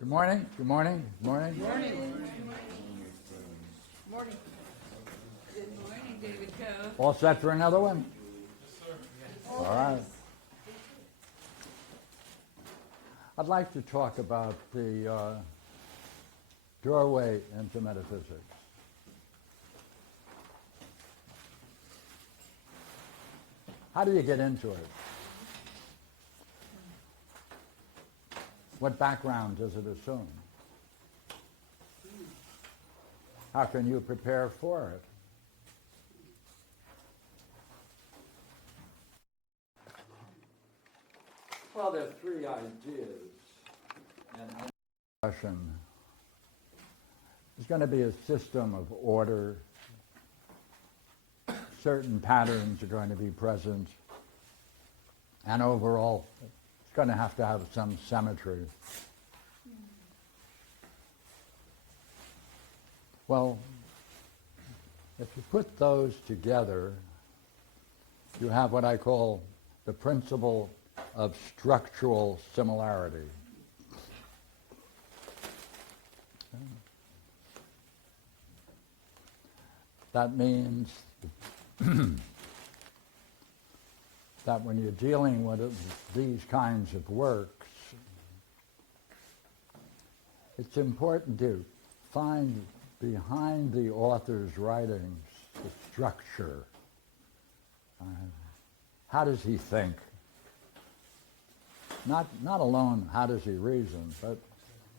Good morning. Good morning. Good morning. Good morning. Morning. Good morning, David Cove. All set for another one? Yes, sir. All right. I'd like to talk about the doorway into metaphysics. How do you get into it? What background does it assume? How can you prepare for it? Well, there are three ideas, and our discussion is going to be a system of order. Certain patterns are going to be present, and overall, it's going to have some symmetry. Well, if you put those together, you have what I call the principle of structural similarity. That means that when you're dealing with these kinds of works, it's important to find behind the author's writings the structure. How does he think? Not alone how does he reason, but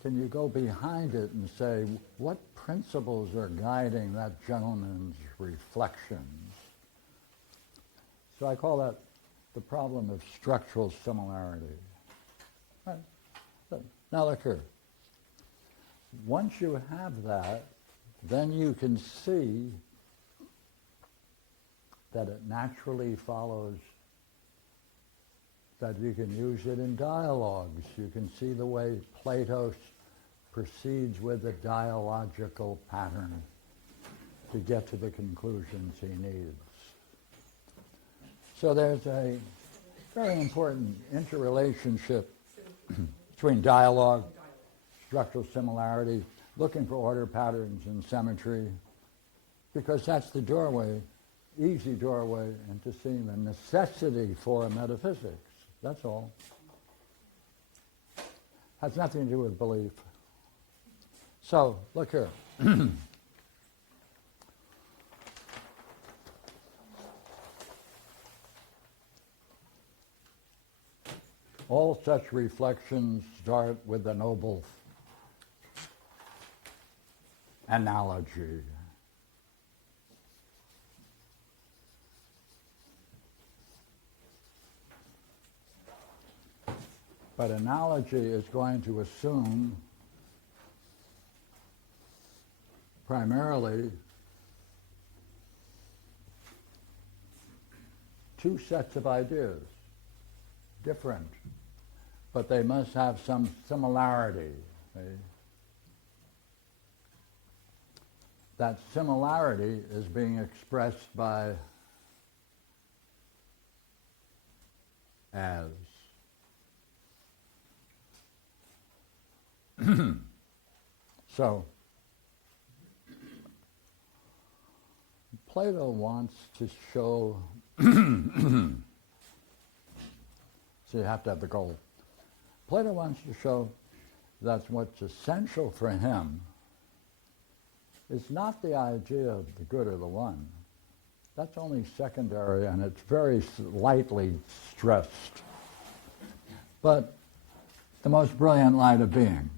can you go behind it and say, what principles are guiding that gentleman's reflections? So I call that the problem of structural similarity. Right. Now look here. Once you have that, then you can see that it naturally follows that you can use it in dialogues. You can see the way Plato proceeds with a dialogical pattern to get to the conclusions he needs. So there's a very important interrelationship between dialogue, structural similarity, looking for order, patterns, and symmetry, because that's the doorway, easy doorway into seeing the necessity for metaphysics. That's all. Has nothing to do with belief. So, look here. All such reflections start with a noble analogy. But analogy is going to assume primarily two sets of ideas, different, but they must have some similarity. Okay? That similarity is being expressed by as. So, Plato wants to show, so you have to have the goal. Plato wants to show that what's essential for him is not the idea of the good or the one. That's only secondary, and it's very lightly stressed. But the most brilliant light of being.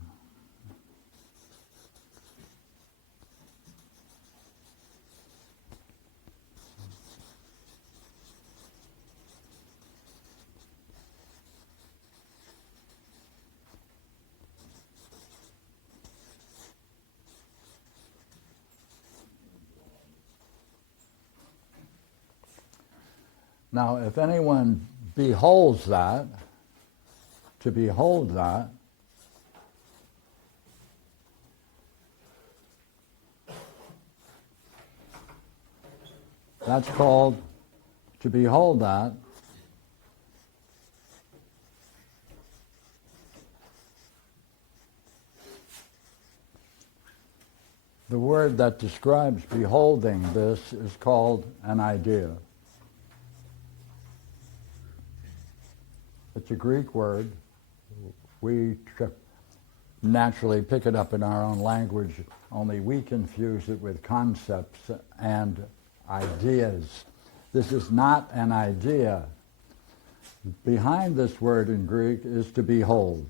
Now, if anyone beholds that, to behold that, that's called, to behold that, the word that describes beholding this is called an idea. It's a Greek word. We naturally pick it up in our own language, only we confuse it with concepts and ideas. This is not an idea. Behind this word in Greek is to behold.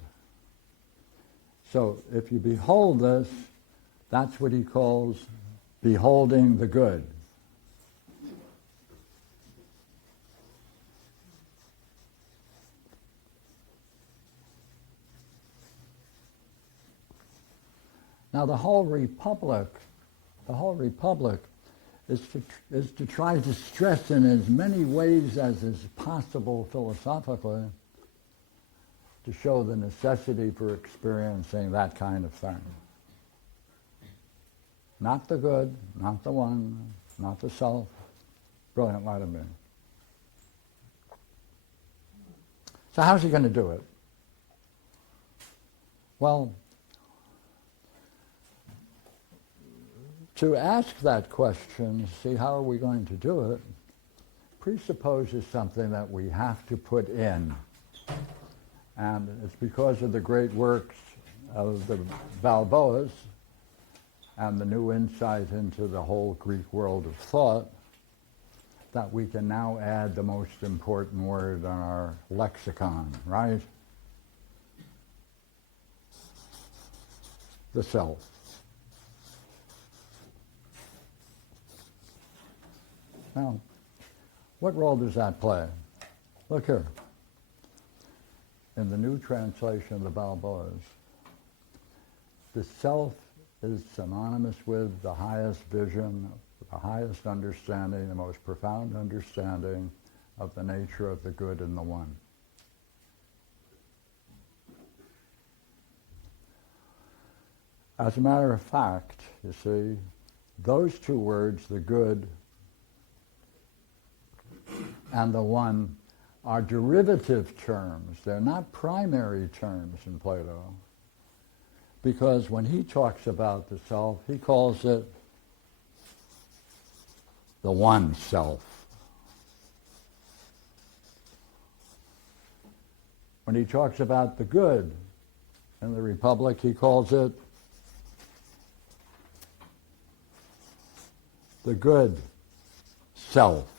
So if you behold this, that's what he calls beholding the good. Now the whole republic is to try to stress in as many ways as is possible philosophically to show the necessity for experiencing that kind of thing. Not the good, not the one, not the self, brilliant light of being. So how's he going to do it? Well, to ask that question, see how are we going to do it, presupposes something that we have to put in. And it's because of the great works of the Balboas and the new insight into the whole Greek world of thought that we can now add the most important word on our lexicon, right? The self. Now, what role does that play? Look here. In the new translation of the Balboas, the self is synonymous with the highest vision, the highest understanding, the most profound understanding of the nature of the good and the one. As a matter of fact, you see, those two words, the good and the one, are derivative terms. They're not primary terms in Plato. Because when he talks about the self, he calls it the one self. When he talks about the good in the Republic, he calls it the good self.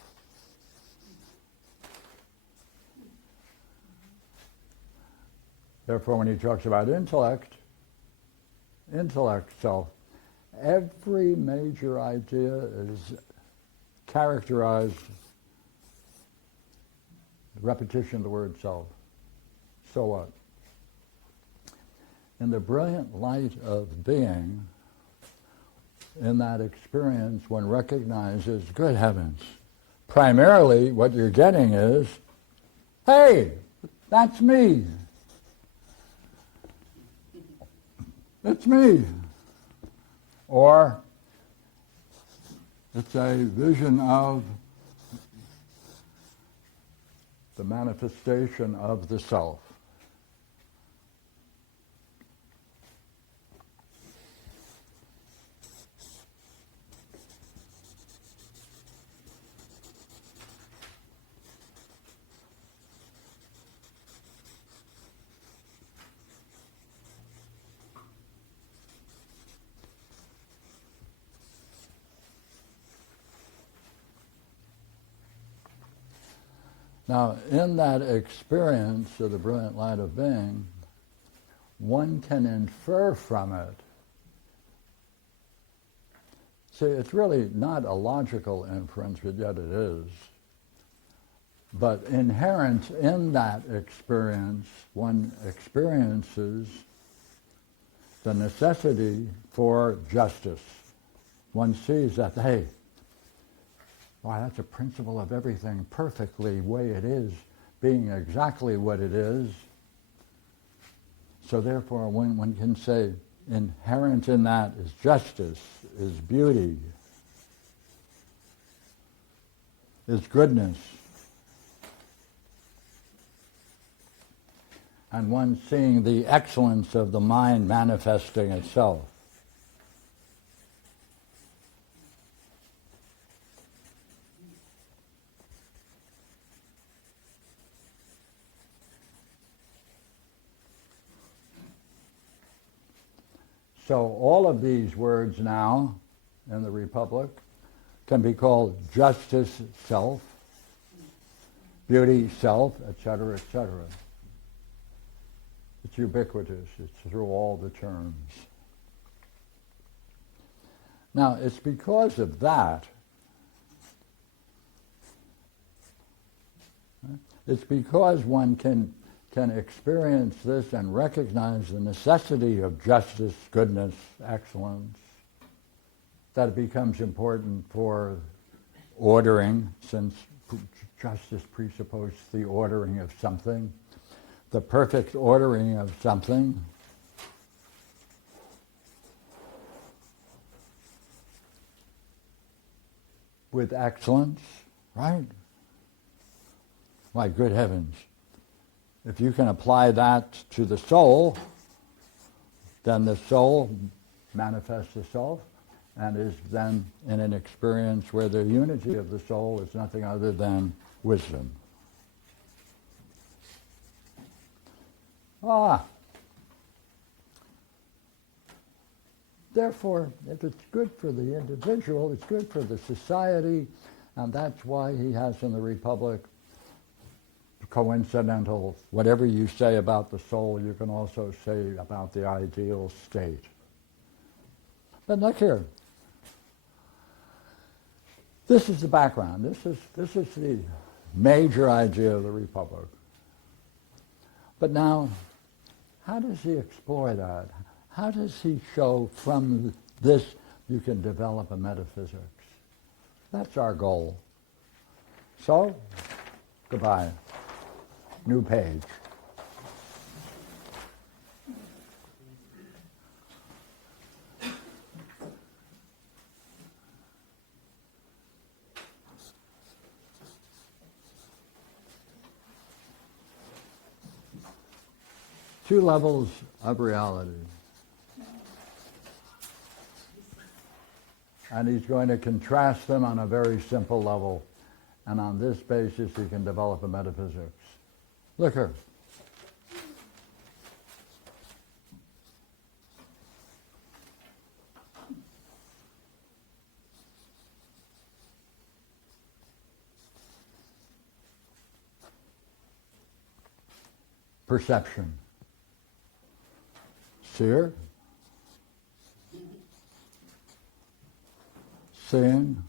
Therefore, when he talks about intellect self, every major idea is characterized, repetition of the word self. So what? In the brilliant light of being, in that experience, one recognizes, good heavens, primarily what you're getting is, hey, that's me. It's me. Or it's a vision of the manifestation of the self. Now, in that experience of the brilliant light of being, one can infer from it. See, it's really not a logical inference, but yet it is. But inherent in that experience, one experiences the necessity for justice. One sees that, hey, why, that's a principle of everything perfectly the way it is, being exactly what it is. So therefore, one can say inherent in that is justice, is beauty, is goodness. And one seeing the excellence of the mind manifesting itself. So all of these words now in the Republic can be called justice, self, beauty, self, etc., etc. It's ubiquitous. It's through all the terms. Now, it's because of that, it's because one can experience this and recognize the necessity of justice, goodness, excellence, that it becomes important for ordering, since justice presupposes the ordering of something, the perfect ordering of something. With excellence, right? My good heavens. If you can apply that to the soul, then the soul manifests the self and is then in an experience where the unity of the soul is nothing other than wisdom. Therefore, if it's good for the individual, it's good for the society, and that's why he has in the Republic coincidental, whatever you say about the soul, you can also say about the ideal state. But look here. This is the background. This is the major idea of the Republic. But now, how does he explore that? How does he show from this you can develop a metaphysics? That's our goal. So, goodbye. New page. Two levels of reality. And he's going to contrast them on a very simple level. And on this basis, he can develop a metaphysics. Look here. Perception. Seer. Seeing.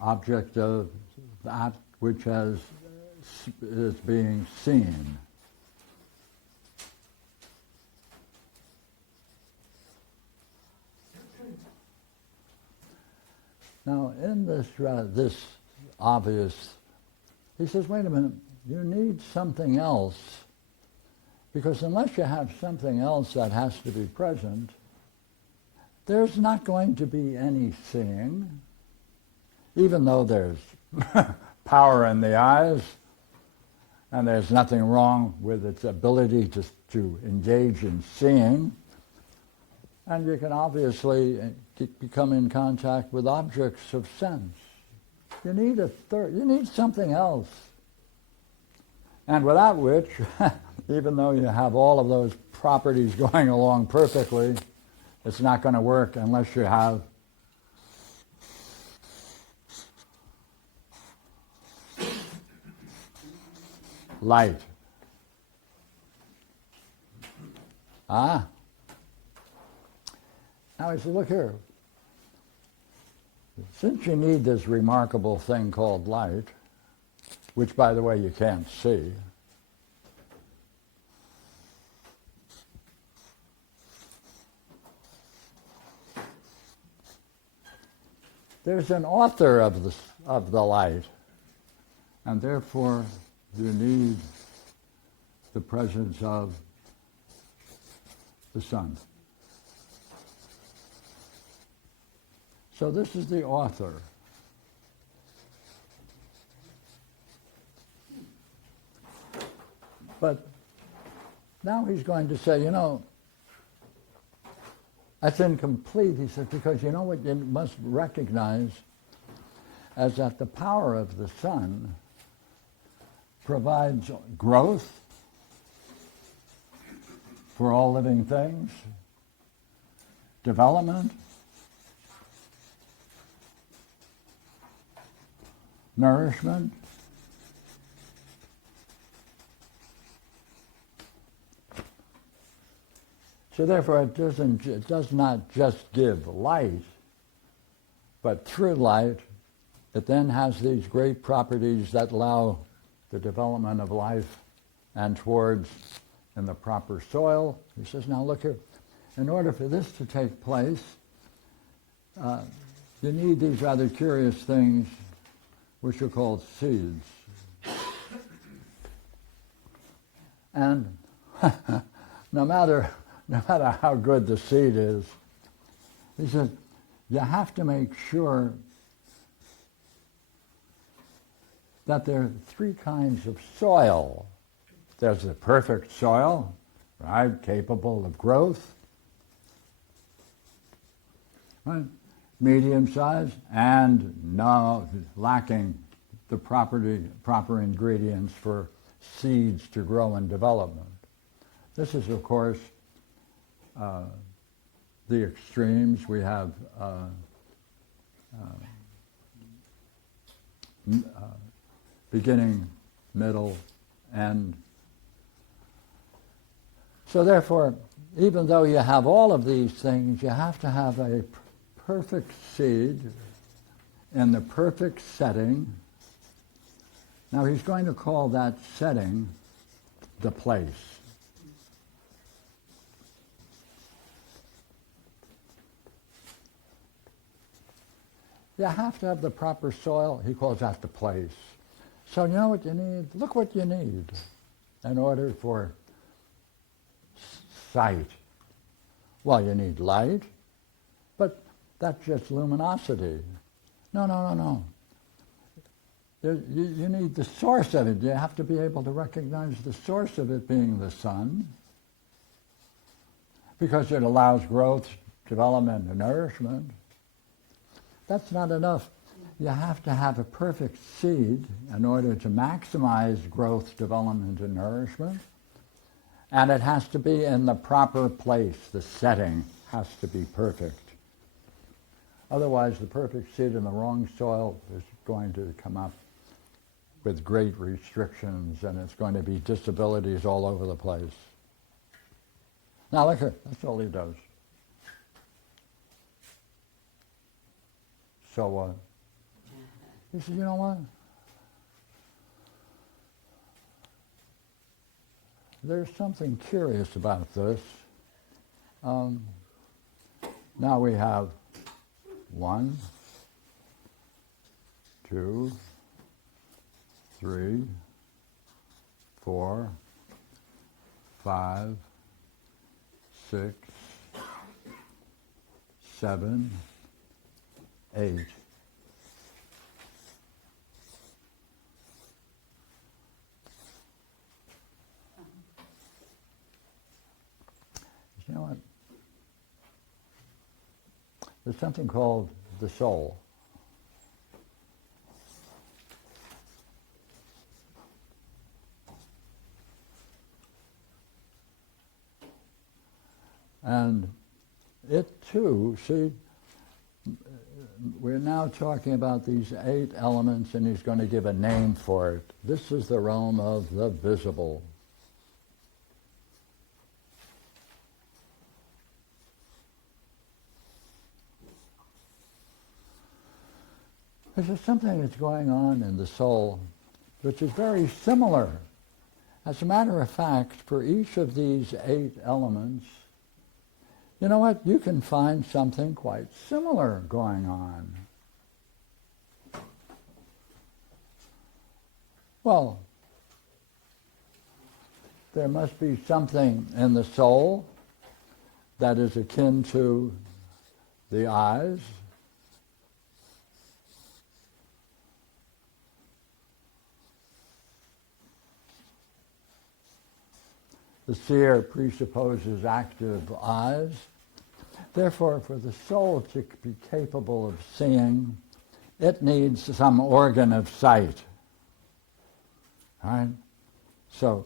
Object of that which is being seen. Now, in this obvious, he says, wait a minute, you need something else, because unless you have something else that has to be present, there's not going to be any seeing. Even though there's power in the eyes, and there's nothing wrong with its ability to engage in seeing, and you can obviously become in contact with objects of sense. You need you need something else. And without which, even though you have all of those properties going along perfectly, it's not going to work unless you have light. Now he says, look here. Since you need this remarkable thing called light, which, by the way, you can't see, there's an author of the light, and therefore you need the presence of the sun. So this is the author. But now he's going to say, that's incomplete, he says, because you know what you must recognize as that the power of the sun provides growth for all living things, development, nourishment, so therefore it does not just give light, but through light it then has these great properties that allow the development of life and towards in the proper soil. He says, now look here, in order for this to take place, you need these rather curious things which are called seeds. And no matter how good the seed is, he says, you have to make sure that there are three kinds of soil. There's the perfect soil, right, capable of growth, right, medium size, and lacking the proper ingredients for seeds to grow and development. This is, of course, the extremes. We have beginning, middle, end. So therefore, even though you have all of these things, you have to have a perfect seed in the perfect setting. Now he's going to call that setting the place. You have to have the proper soil. He calls that the place. So you know what you need? Look what you need in order for sight. Well, you need light, but that's just luminosity. No. You need the source of it. You have to be able to recognize the source of it being the sun, because it allows growth, development, and nourishment. That's not enough. You have to have a perfect seed in order to maximize growth, development, and nourishment. And it has to be in the proper place. The setting has to be perfect. Otherwise, the perfect seed in the wrong soil is going to come up with great restrictions, and it's going to be disabilities all over the place. Now look here, that's all he does. So he says, you know what? There's something curious about this. Now we have 1, 2, 3, 4, 5, 6, 7, 8. You know what? There's something called the soul. And it too, see, we're now talking about these 8 elements, and he's going to give a name for it. This is the realm of the visible. There's something that's going on in the soul which is very similar. As a matter of fact, for each of these 8 elements, you know what? You can find something quite similar going on. Well, there must be something in the soul that is akin to the eyes, the seer presupposes active eyes. Therefore, for the soul to be capable of seeing, it needs some organ of sight. Right? So,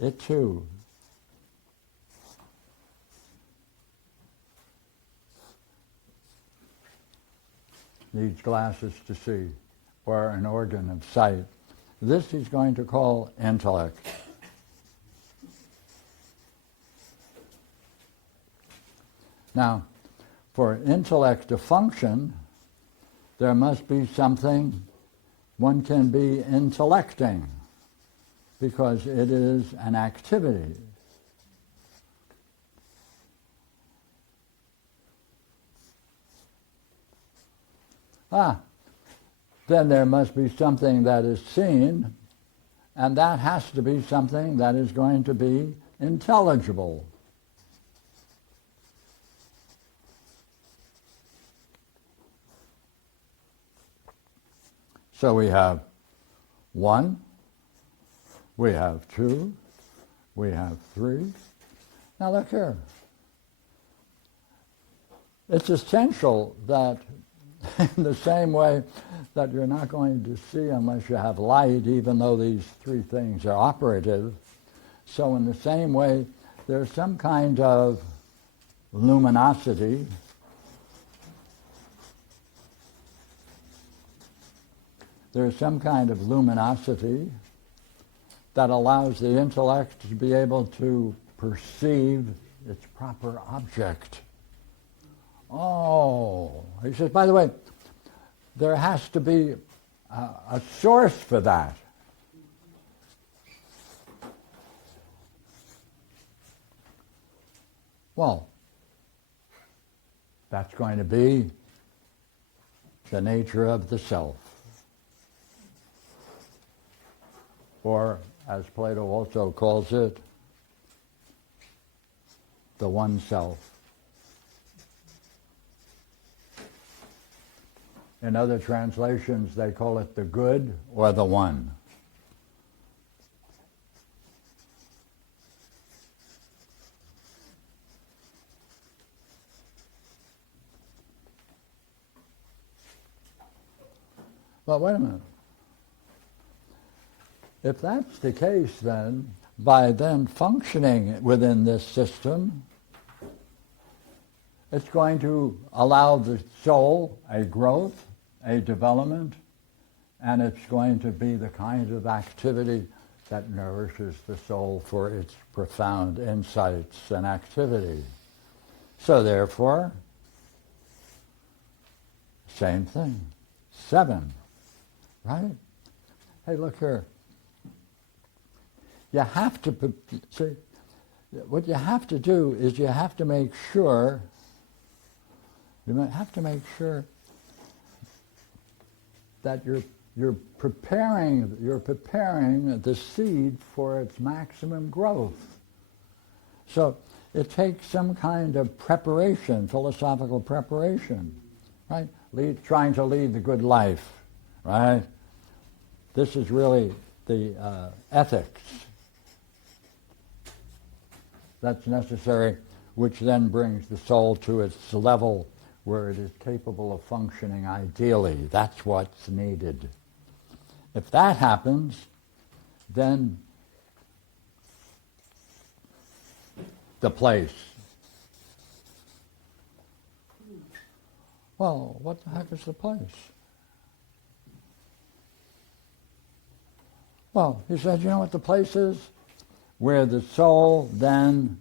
it too needs glasses to see, or an organ of sight. This he's going to call intellect. Now, for intellect to function, there must be something one can be intellecting, because it is an activity. Then there must be something that is seen, and that has to be something that is going to be intelligible. So we have 1, we have 2, we have 3. Now look here. It's essential that in the same way that you're not going to see unless you have light, even though these 3 things are operative, so in the same way there's some kind of luminosity that allows the intellect to be able to perceive its proper object. Oh, he says, by the way, there has to be a source for that. Well, that's going to be the nature of the self. Or, as Plato also calls it, the one self. In other translations, they call it the good or the one. But wait a minute. If that's the case, then, by then functioning within this system, it's going to allow the soul a growth, a development, and it's going to be the kind of activity that nourishes the soul for its profound insights and activity. So therefore, same thing. 7, right? Hey, look here. You have to, see, what you have to do is you have to make sure that you're preparing the seed for its maximum growth. So it takes some kind of preparation, philosophical preparation, right? Trying to lead the good life, right? This is really the ethics that's necessary, which then brings the soul to its level where it is capable of functioning ideally. That's what's needed. If that happens, then the place. Well, what the heck is the place? Well, he said, you know what the place is? Where the soul then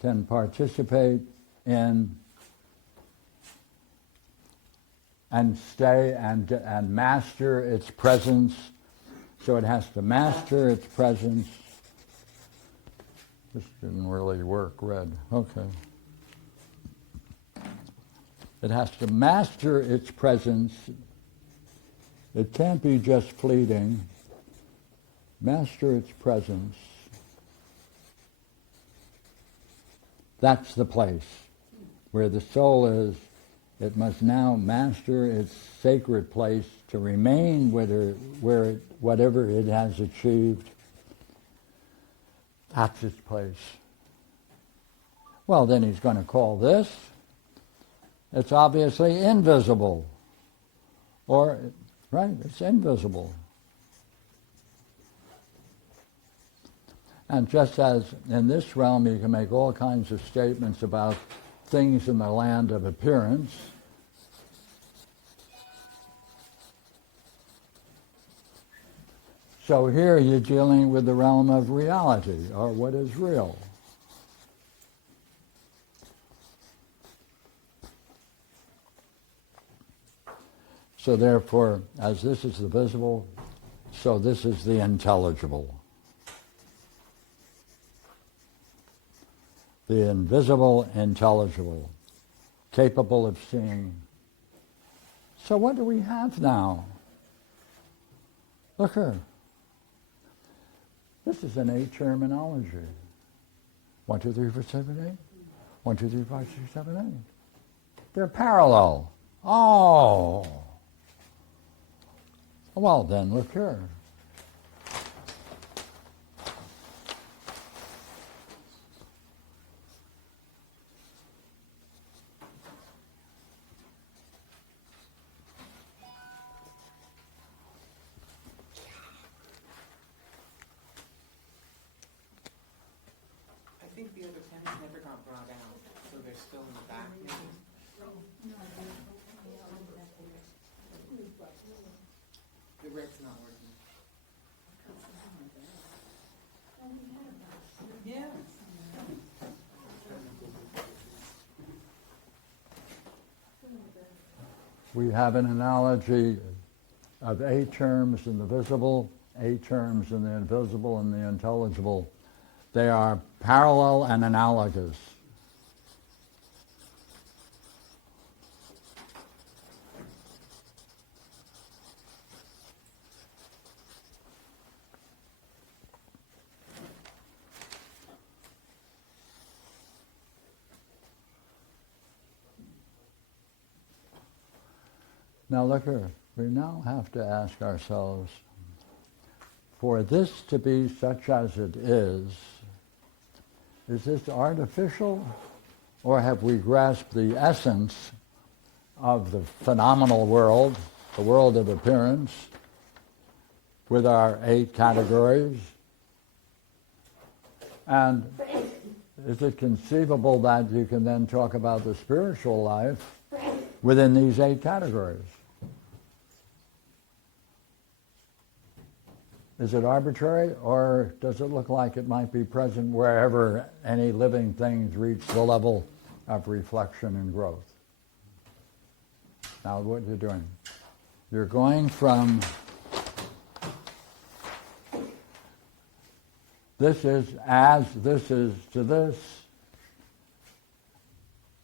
can participate in and stay and master its presence. So it has to master its presence. This didn't really work, red. Okay. It has to master its presence. It can't be just fleeting. Master its presence. That's the place where the soul is. It must now master its sacred place to remain whatever it has achieved. That's its place. Well, then he's going to call this. It's obviously invisible. Or, right, it's invisible. And just as in this realm you can make all kinds of statements about things in the land of appearance. So here you're dealing with the realm of reality, or what is real. So therefore, as this is the visible, so this is the intelligible. The invisible, intelligible, capable of seeing. So what do we have now? Look here. This is an 8 terminology. 1, 2, 3, 4, 7, 8. 1, 2, 3, 5, 6, 7, 8. They're parallel. Oh. Well then, look here. I think the other pens never got brought out, so they're still in the back maybe? The red's not working. Yeah. We have an analogy of 8 terms in the visible, 8 terms in the invisible and the intelligible. They are parallel and analogous. Now look here, we now have to ask ourselves, for this to be such as it is this artificial, or have we grasped the essence of the phenomenal world, the world of appearance, with our 8 categories? And is it conceivable that you can then talk about the spiritual life within these 8 categories? Is it arbitrary, or does it look like it might be present wherever any living things reach the level of reflection and growth? Now what you're doing, you're going from this is as this is to this,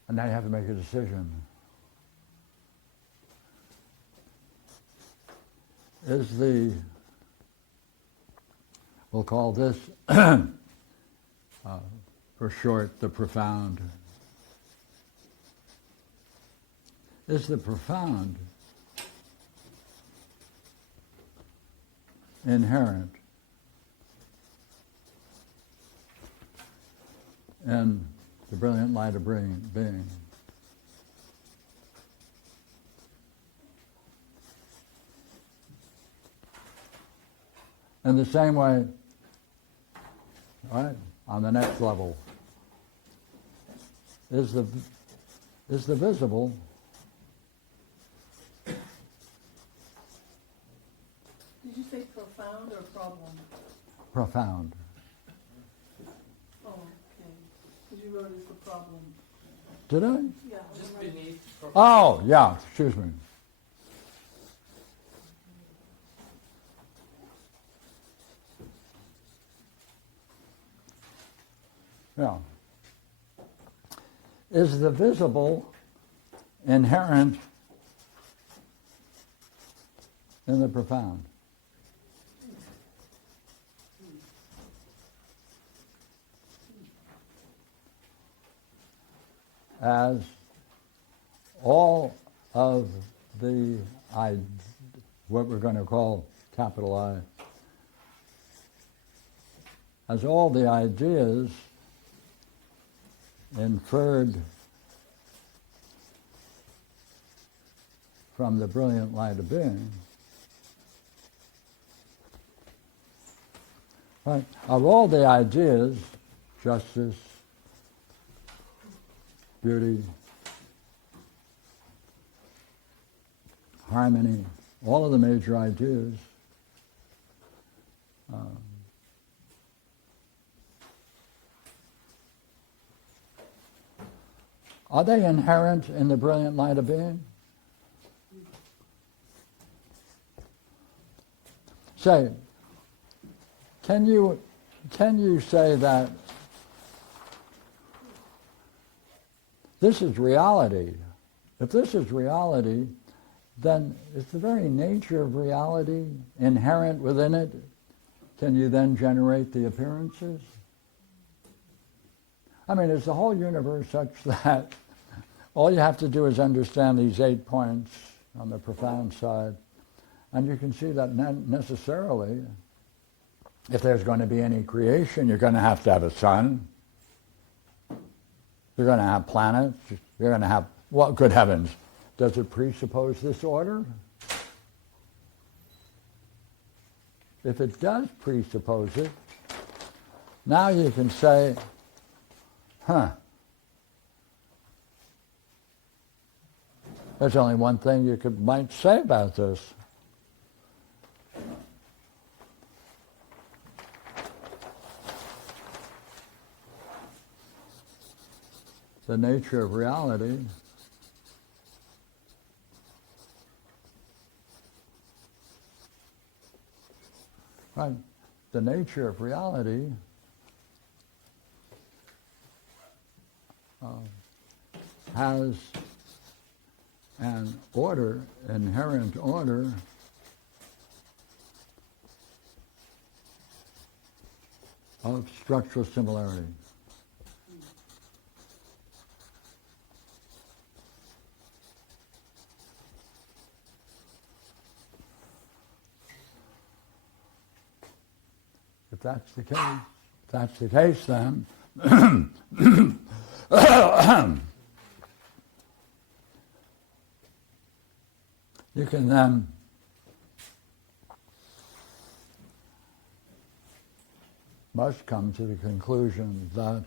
and now you have to make a decision. Is the we'll call this, for short, the profound. Is the profound inherent in the brilliant light of being? In the same way, right, on the next level, is the visible Did you say profound or problem? profound? Oh, okay. Because you wrote it as the problem. Did I? Yeah. Just beneath. Oh, yeah, excuse me. Yeah. Is the visible inherent in the profound? As all of the, what we're going to call capital I, as all the ideas inferred from the brilliant light of being, right, of all the ideas, justice, beauty, harmony, all of the major ideas. Are they inherent in the brilliant light of being? Say, can you say that this is reality? If this is reality, then is the very nature of reality inherent within it? Can you then generate the appearances? I mean, is the whole universe such that all you have to do is understand these 8 points on the profound side, and you can see that necessarily, if there's going to be any creation, you're going to have a sun, you're going to have planets, you're going to have, well, good heavens, does it presuppose this order? If it does presuppose it, now you can say, there's only one thing you might say about this. The nature of reality right? The nature of reality has an order, inherent order, of structural similarity. If that's the case then, you can then must come to the conclusion that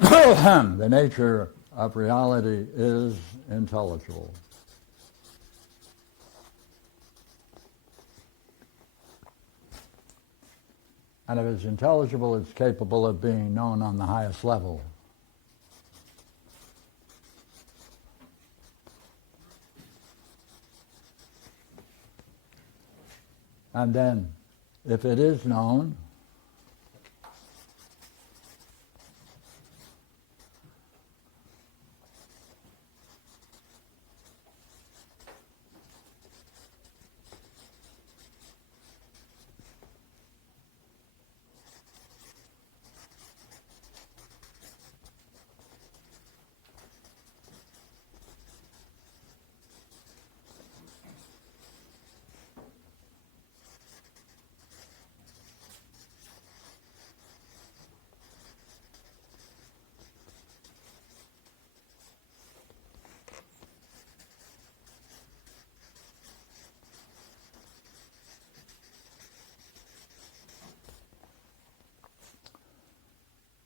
the nature of reality is intelligible. And if it's intelligible, it's capable of being known on the highest level. And then, if it is known,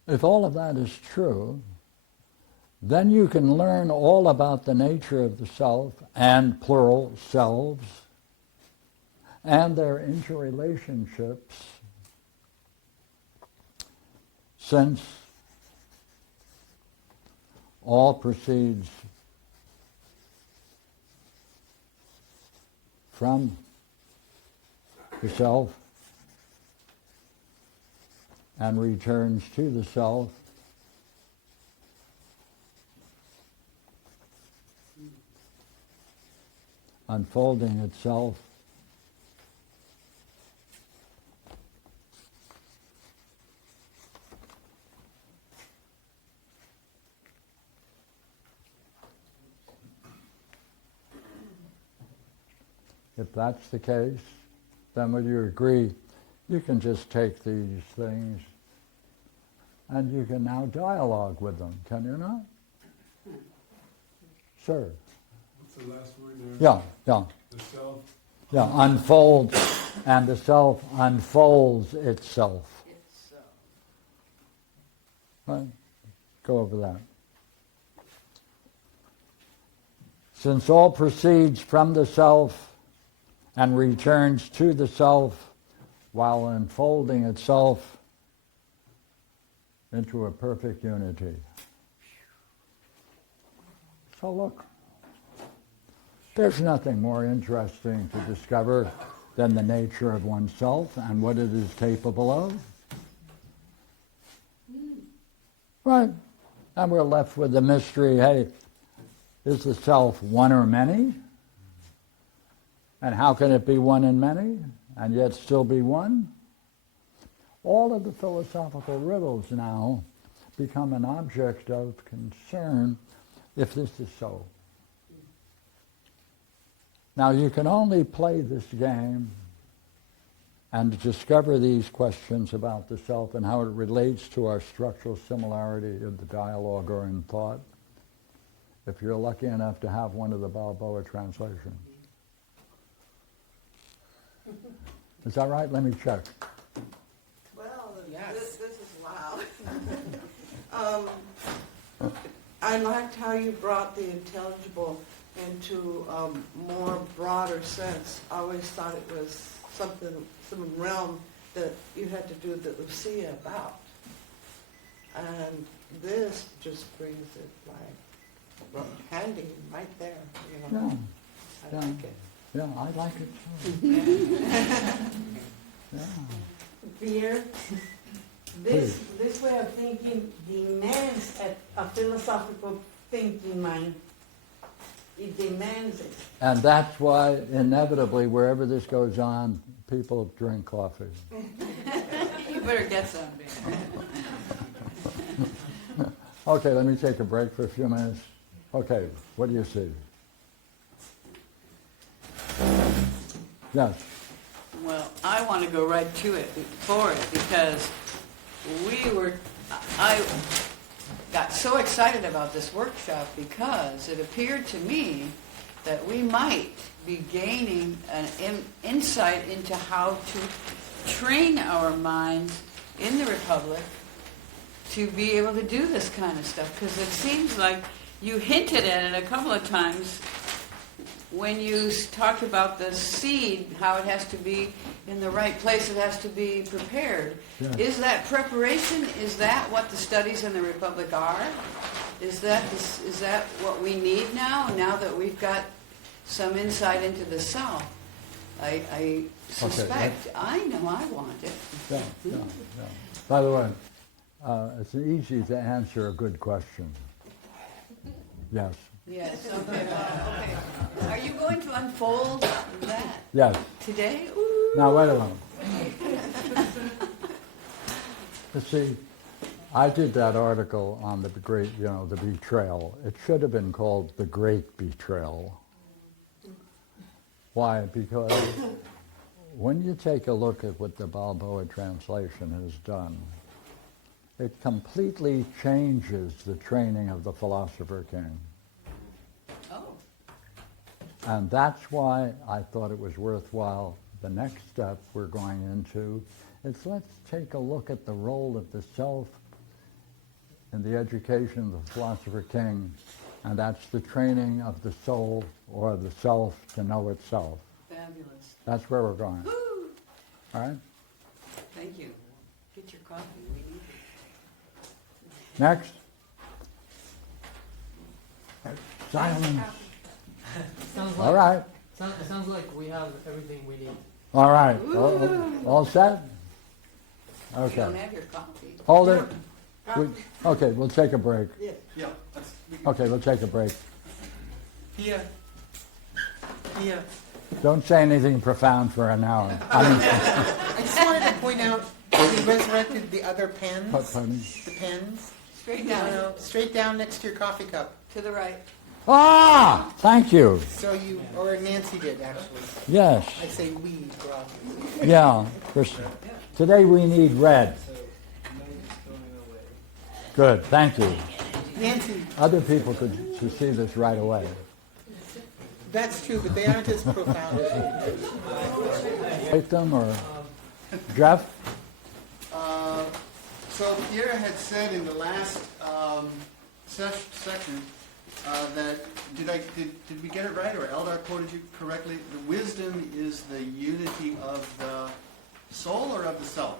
if all of that is true, then you can learn all about the nature of the self and plural selves and their interrelationships, since all proceeds from the self and returns to the self, unfolding itself if that's the case, then would you agree you can just take these things and you can now dialogue with them, can you not? Sir. What's the last word there? Yeah. The self? Yeah, unfold, and the self unfolds itself. Right? Go over that. Since all proceeds from the self and returns to the self while unfolding itself into a perfect unity. So look, there's nothing more interesting to discover than the nature of oneself and what it is capable of. Right. And we're left with the mystery, hey, is the self one or many? And how can it be one and many, and yet still be one? All of the philosophical riddles now become an object of concern if this is so. Now you can only play this game and discover these questions about the self and how it relates to our structural similarity of the dialogue or in thought if you're lucky enough to have one of the Balboa translations. Is that right? Let me check. Well, Yes. this is wow. I liked how you brought the intelligible into more broader sense. I always thought it was some realm that you had to do the Lucia about. And this just brings it like handy right there, you know. Yeah. I like it. Yeah, I like it too. Yeah. Fear. This way of thinking demands a philosophical thinking mind. It demands it. And that's why, inevitably, wherever this goes on, people drink coffee. You better get some. Okay, let me take a break for a few minutes. Okay, what do you see? Yes. Well, I want to go right to it, for it, because I got so excited about this workshop because it appeared to me that we might be gaining an insight into how to train our minds in the Republic to be able to do this kind of stuff. Because it seems like you hinted at it a couple of times when you talked about the seed, how it has to be in the right place, it has to be prepared. Yeah. Is that preparation, is that what the studies in the Republic are? Is that what we need now that we've got some insight into the self? I suspect, I know I want it. Yeah. By the way, it's easy to answer a good question. Yes. Yes, okay. Are you going to unfold that Yes. today? Ooh. Now, wait a minute. You see, I did that article on the great, the betrayal. It should have been called The Great Betrayal. Why? Because when you take a look at what the Balboa translation has done, it completely changes the training of the Philosopher-King. Oh. And that's why I thought it was worthwhile. The next step we're going into is let's take a look at the role of the self in the education of the Philosopher-King, and that's the training of the soul or the self to know itself. Fabulous. That's where we're going. Woo! All right? Thank you. Get your coffee. We need it. Next. Silence. Sounds All right. Sounds like we have everything we need. All right. All set? You don't Okay. have your coffee. Hold it. Okay, we'll take a break. Yeah. Okay, we'll take a break. Here. Don't say anything profound for an hour. I mean, I just wanted to point out we resurrected the other pens. pardon? The pens. Straight down. Straight down next to your coffee cup. To the right. Ah, thank you. So or Nancy did actually. Yes, I say we, Rob. yeah. Today we need red. Good, thank you. Nancy, Other people could see this right away. that's true, but they aren't as profound as you. Take them or Jeff? So Pierre had said in the last section that, did we get it right, or Eldar quoted you correctly? The wisdom is the unity of the soul or of the self?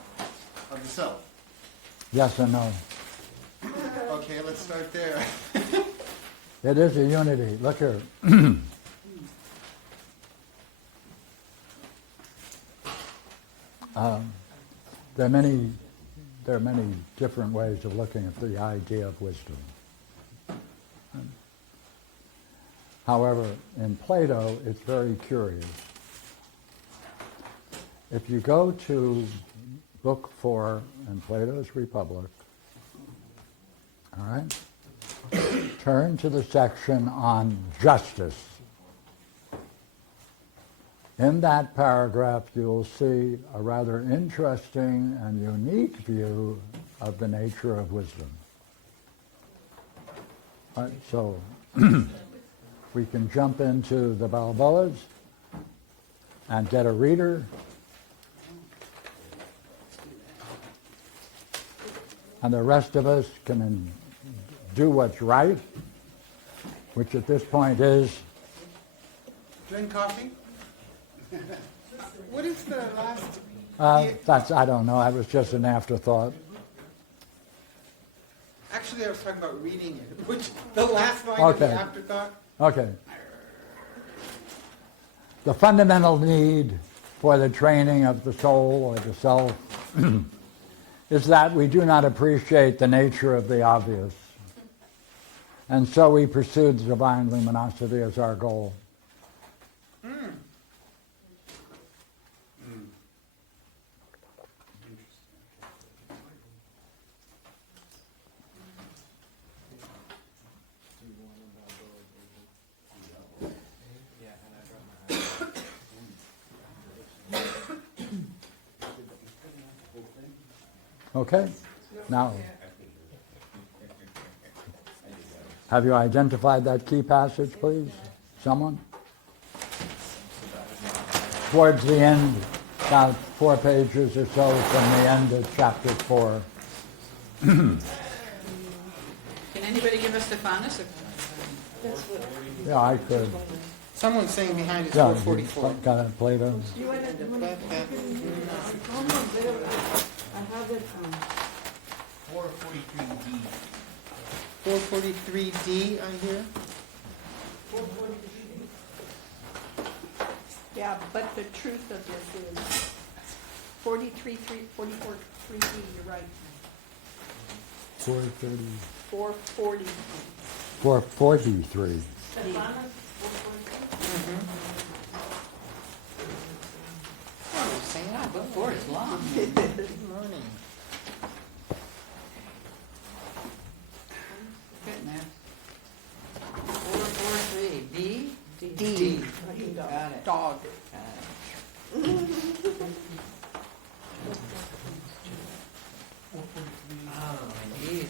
Of the self. Yes and no. Okay, let's start there. It is a unity. Look here. There are many different ways of looking at the idea of wisdom. However, in Plato, it's very curious. If you go to Book 4 in Plato's Republic, all right, turn to the section on justice. In that paragraph, you'll see a rather interesting and unique view of the nature of wisdom. All right, so we can jump into the Balboas and get a reader. And the rest of us can do what's right, which at this point is... Drink coffee? What is the last? I don't know, that was just an afterthought. Actually, I was talking about reading it, which the last line of Okay. the afterthought. Okay. The fundamental need for the training of the soul or the self is that we do not appreciate the nature of the obvious. And so we pursue the divine luminosity as our goal. Okay? Now, have you identified that key passage, please? Someone? Towards the end, about 4 pages or so from the end of chapter 4. Can anybody give us Stephanus? Yeah, I could. Someone's saying behind it's Yeah, 444. got it, Plato. You want to, I have it, 443D, I hear. Yeah, but the truth of this is 44, 3D, you're right. 430. 440. 443. Oh, say it out, book 4 is long. Good morning. Getting there. 443, D? D. Got it. Dog. Oh, indeed,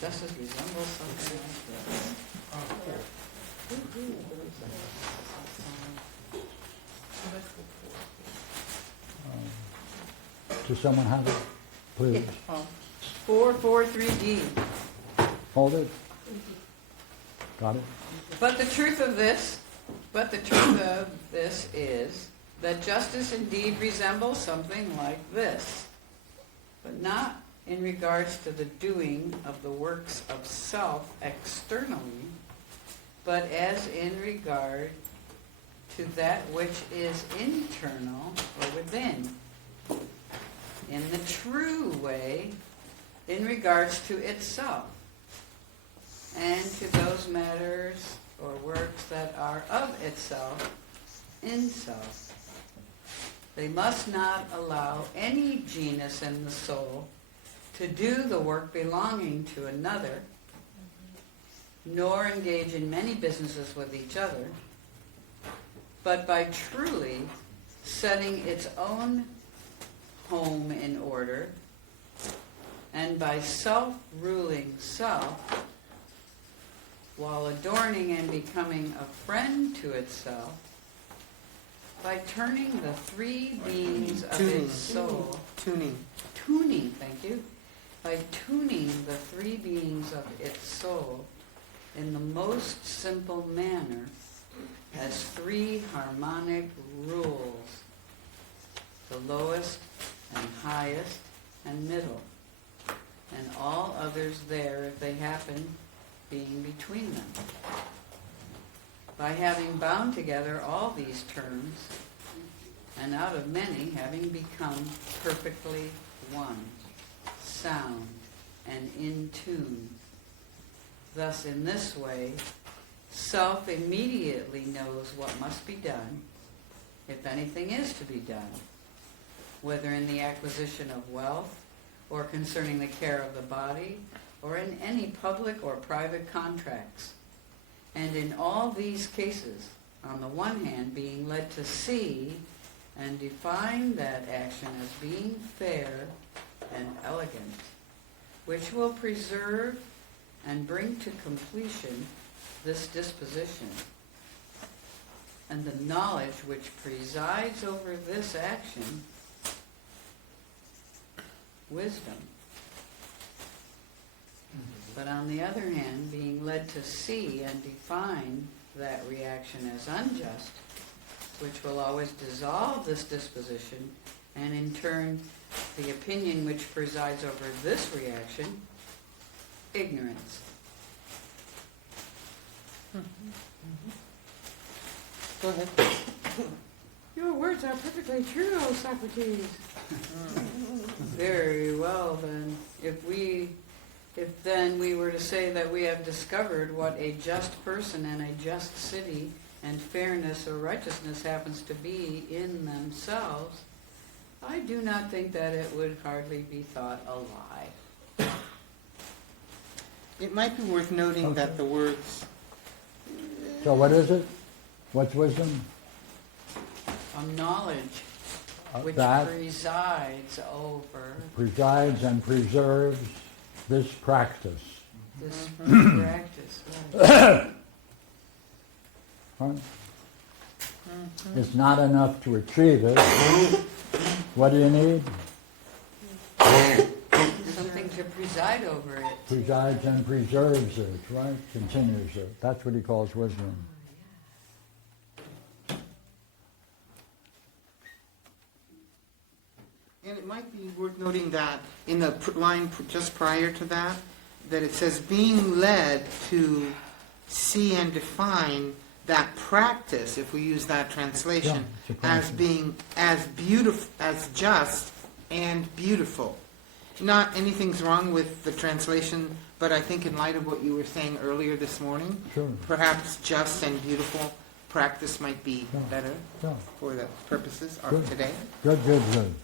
justice resembles something like this. Does someone have it? Please. 443D. Hold it. Got it? But the truth of this is that justice indeed resembles something like this, but not in regards to the doing of the works of self externally, but as in regard to that which is internal or within, in the true way, in regards to itself, and to those matters or works that are of itself in self. They must not allow any genus in the soul to do the work belonging to another, nor engage in many businesses with each other, but by truly setting its own home in order, and by self-ruling self, while adorning and becoming a friend to itself, by turning the three beings of its soul, tuning, thank you, by tuning the three beings of its soul in the most simple manner as 3 harmonic rules, the lowest and highest and middle, and all others there if they happen being between them. By having bound together all these terms, and out of many having become perfectly one, sound and in tune. Thus, in this way, self immediately knows what must be done, if anything is to be done, whether in the acquisition of wealth, or concerning the care of the body, or in any public or private contracts. And in all these cases, on the one hand, being led to see and define that action as being fair and elegant, which will preserve and bring to completion this disposition, and the knowledge which presides over this action, wisdom. But on the other hand, being led to see and define that reaction as unjust, which will always dissolve this disposition, and in turn, the opinion which presides over this reaction, ignorance. Go ahead. Your words are perfectly true, O Socrates. Very well, then. If then we were to say that we have discovered what a just person and a just city and fairness or righteousness happens to be in themselves, I do not think that it would hardly be thought a lie. It might be worth noting that the words, So what is it? What's wisdom? A knowledge which That presides over presides and preserves this practice. this practice. Right. Right? It's not enough to achieve it. What do you need? Something to preside over it. Presides and preserves it, right? Continues it. That's what he calls wisdom. and it might be worth noting that in the line just prior to that, that it says being led to see and define that practice, if we use that translation, Yeah, it's a as practice. being as beautiful, as just and beautiful. Not anything's wrong with the translation, but I think in light of what you were saying earlier this morning, Sure. perhaps just and beautiful practice might be Yeah. better Yeah. for the purposes of Good. today. Good, good, good.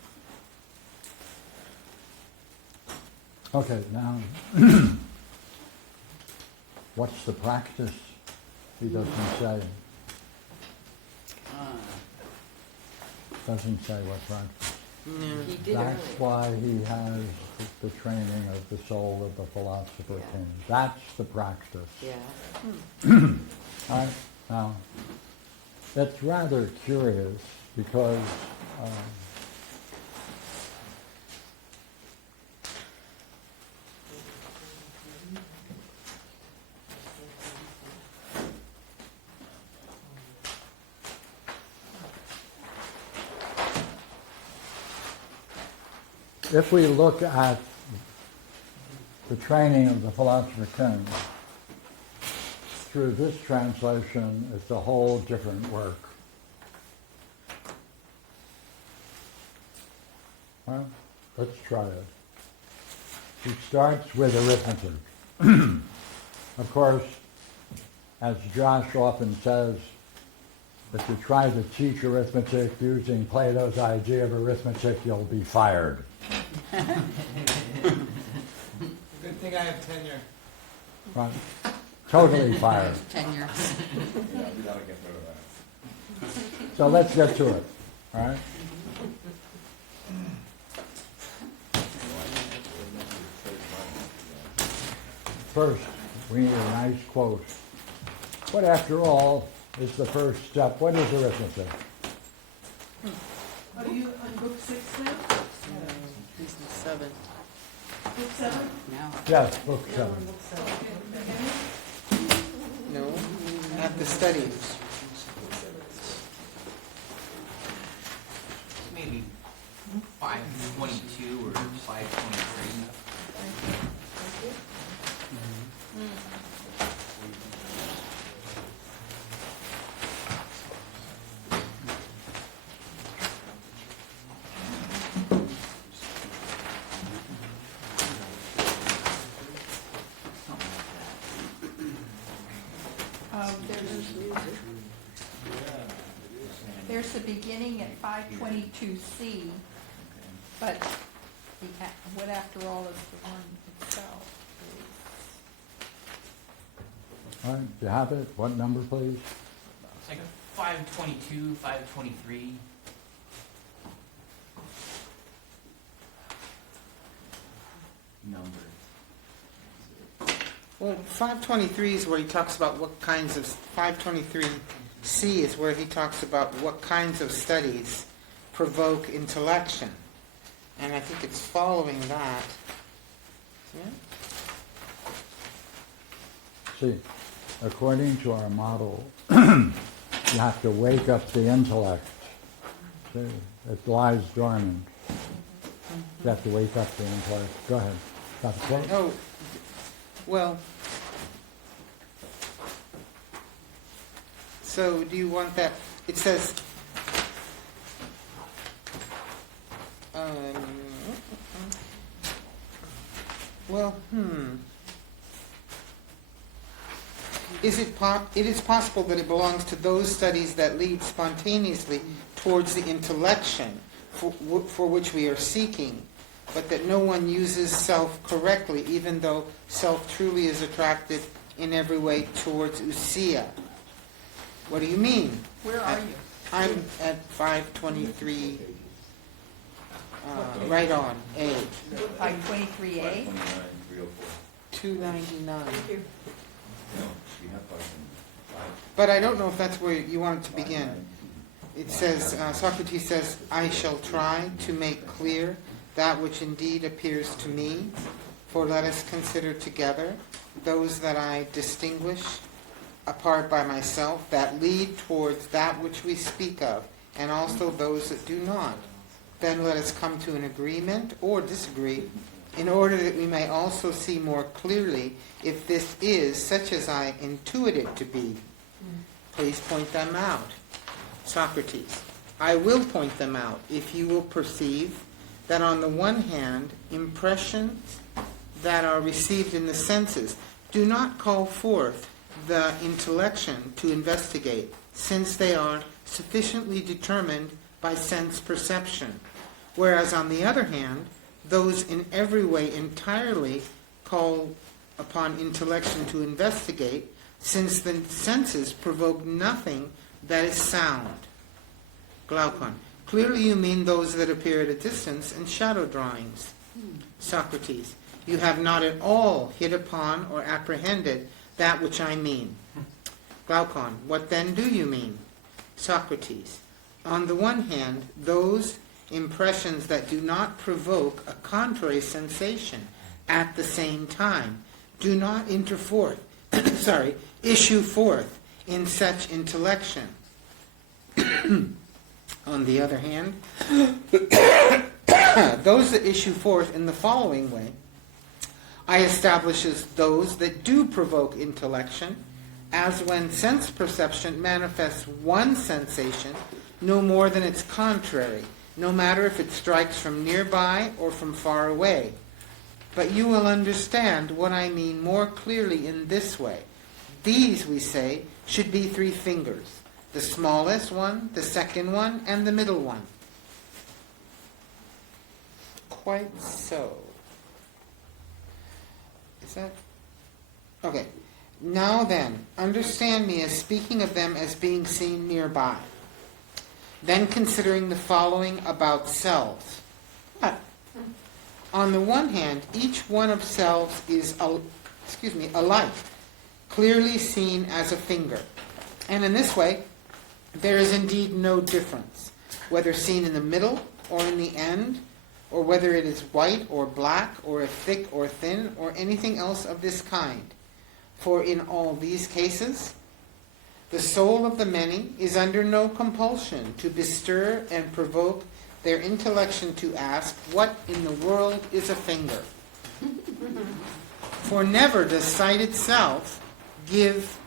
Okay, now, what's the practice? He doesn't say. Doesn't say what practice. He did That's earlier. why he has the training of the soul of the Philosopher-King. That's the practice. Yeah. All right? Now, it's rather curious because if we look at the training of the Philosopher-King, through this translation, it's a whole different work. Well, let's try it. He starts with arithmetic. Of course, as Josh often says, if you try to teach arithmetic using Plato's idea of arithmetic, you'll be fired. Good thing I have tenure. Right? Totally fired. Tenure. So let's get to it. All right? First, we need a nice quote. What, after all, is the first step? What is arithmetic? Are you on book 6 now? This is 7. Book 7? Now. Yes, book Yeah, 7. we're on book 7. at the studies. Maybe 522 or 523. There's the beginning at 522C, but what after all is the one itself? All right, you have it. What number, please? It's like 522, 523. Number. Well, 523 is where he talks about what kinds of, 523C is where he talks about what kinds of studies provoke intellection. And I think it's following that. Yeah? See, according to our model, you have to wake up the intellect. See, it lies dormant. You have to wake up the intellect. Go ahead. Got the quote? Oh, well, so do you want that? It says, it is possible that it belongs to those studies that lead spontaneously towards the intellection for which we are seeking, but that no one uses self correctly, even though self truly is attracted in every way towards ousia. What do you mean? Where are you? I'm at 523, right on, A. 523A? 299. Thank you. But I don't know if that's where you want it to begin. It says, Socrates says, I shall try to make clear that which indeed appears to me, for let us consider together those that I distinguish apart by myself, that lead towards that which we speak of, and also those that do not. Then let us come to an agreement or disagree, in order that we may also see more clearly if this is such as I intuit it to be. Please point them out. Socrates, I will point them out if you will perceive that on the one hand, impressions that are received in the senses do not call forth the intellection to investigate, since they are sufficiently determined by sense perception, whereas on the other hand, those in every way entirely call upon intellection to investigate, since the senses provoke nothing that is sound. Glaucon, clearly you mean those that appear at a distance and shadow drawings. Socrates, you have not at all hit upon or apprehended that which I mean. Glaucon, what then do you mean? Socrates, on the one hand, those impressions that do not provoke a contrary sensation at the same time do not issue forth in such intellection. On the other hand, those that issue forth in the following way, I establish as those that do provoke intellection, as when sense perception manifests one sensation no more than its contrary, no matter if it strikes from nearby or from far away. But you will understand what I mean more clearly in this way. These, we say, should be 3 fingers, the smallest one, the second one, and the middle one. Quite so. Is that? Okay. Now then, understand me as speaking of them as being seen nearby. Then considering the following about selves. But, on the one hand, each one of selves is alike, clearly seen as a finger. And in this way, there is indeed no difference, whether seen in the middle or in the end, or whether it is white or black, or thick or thin, or anything else of this kind. For in all these cases, The soul of the many is under no compulsion to bestir and provoke their intellection to ask, what in the world is a finger? For never does sight itself give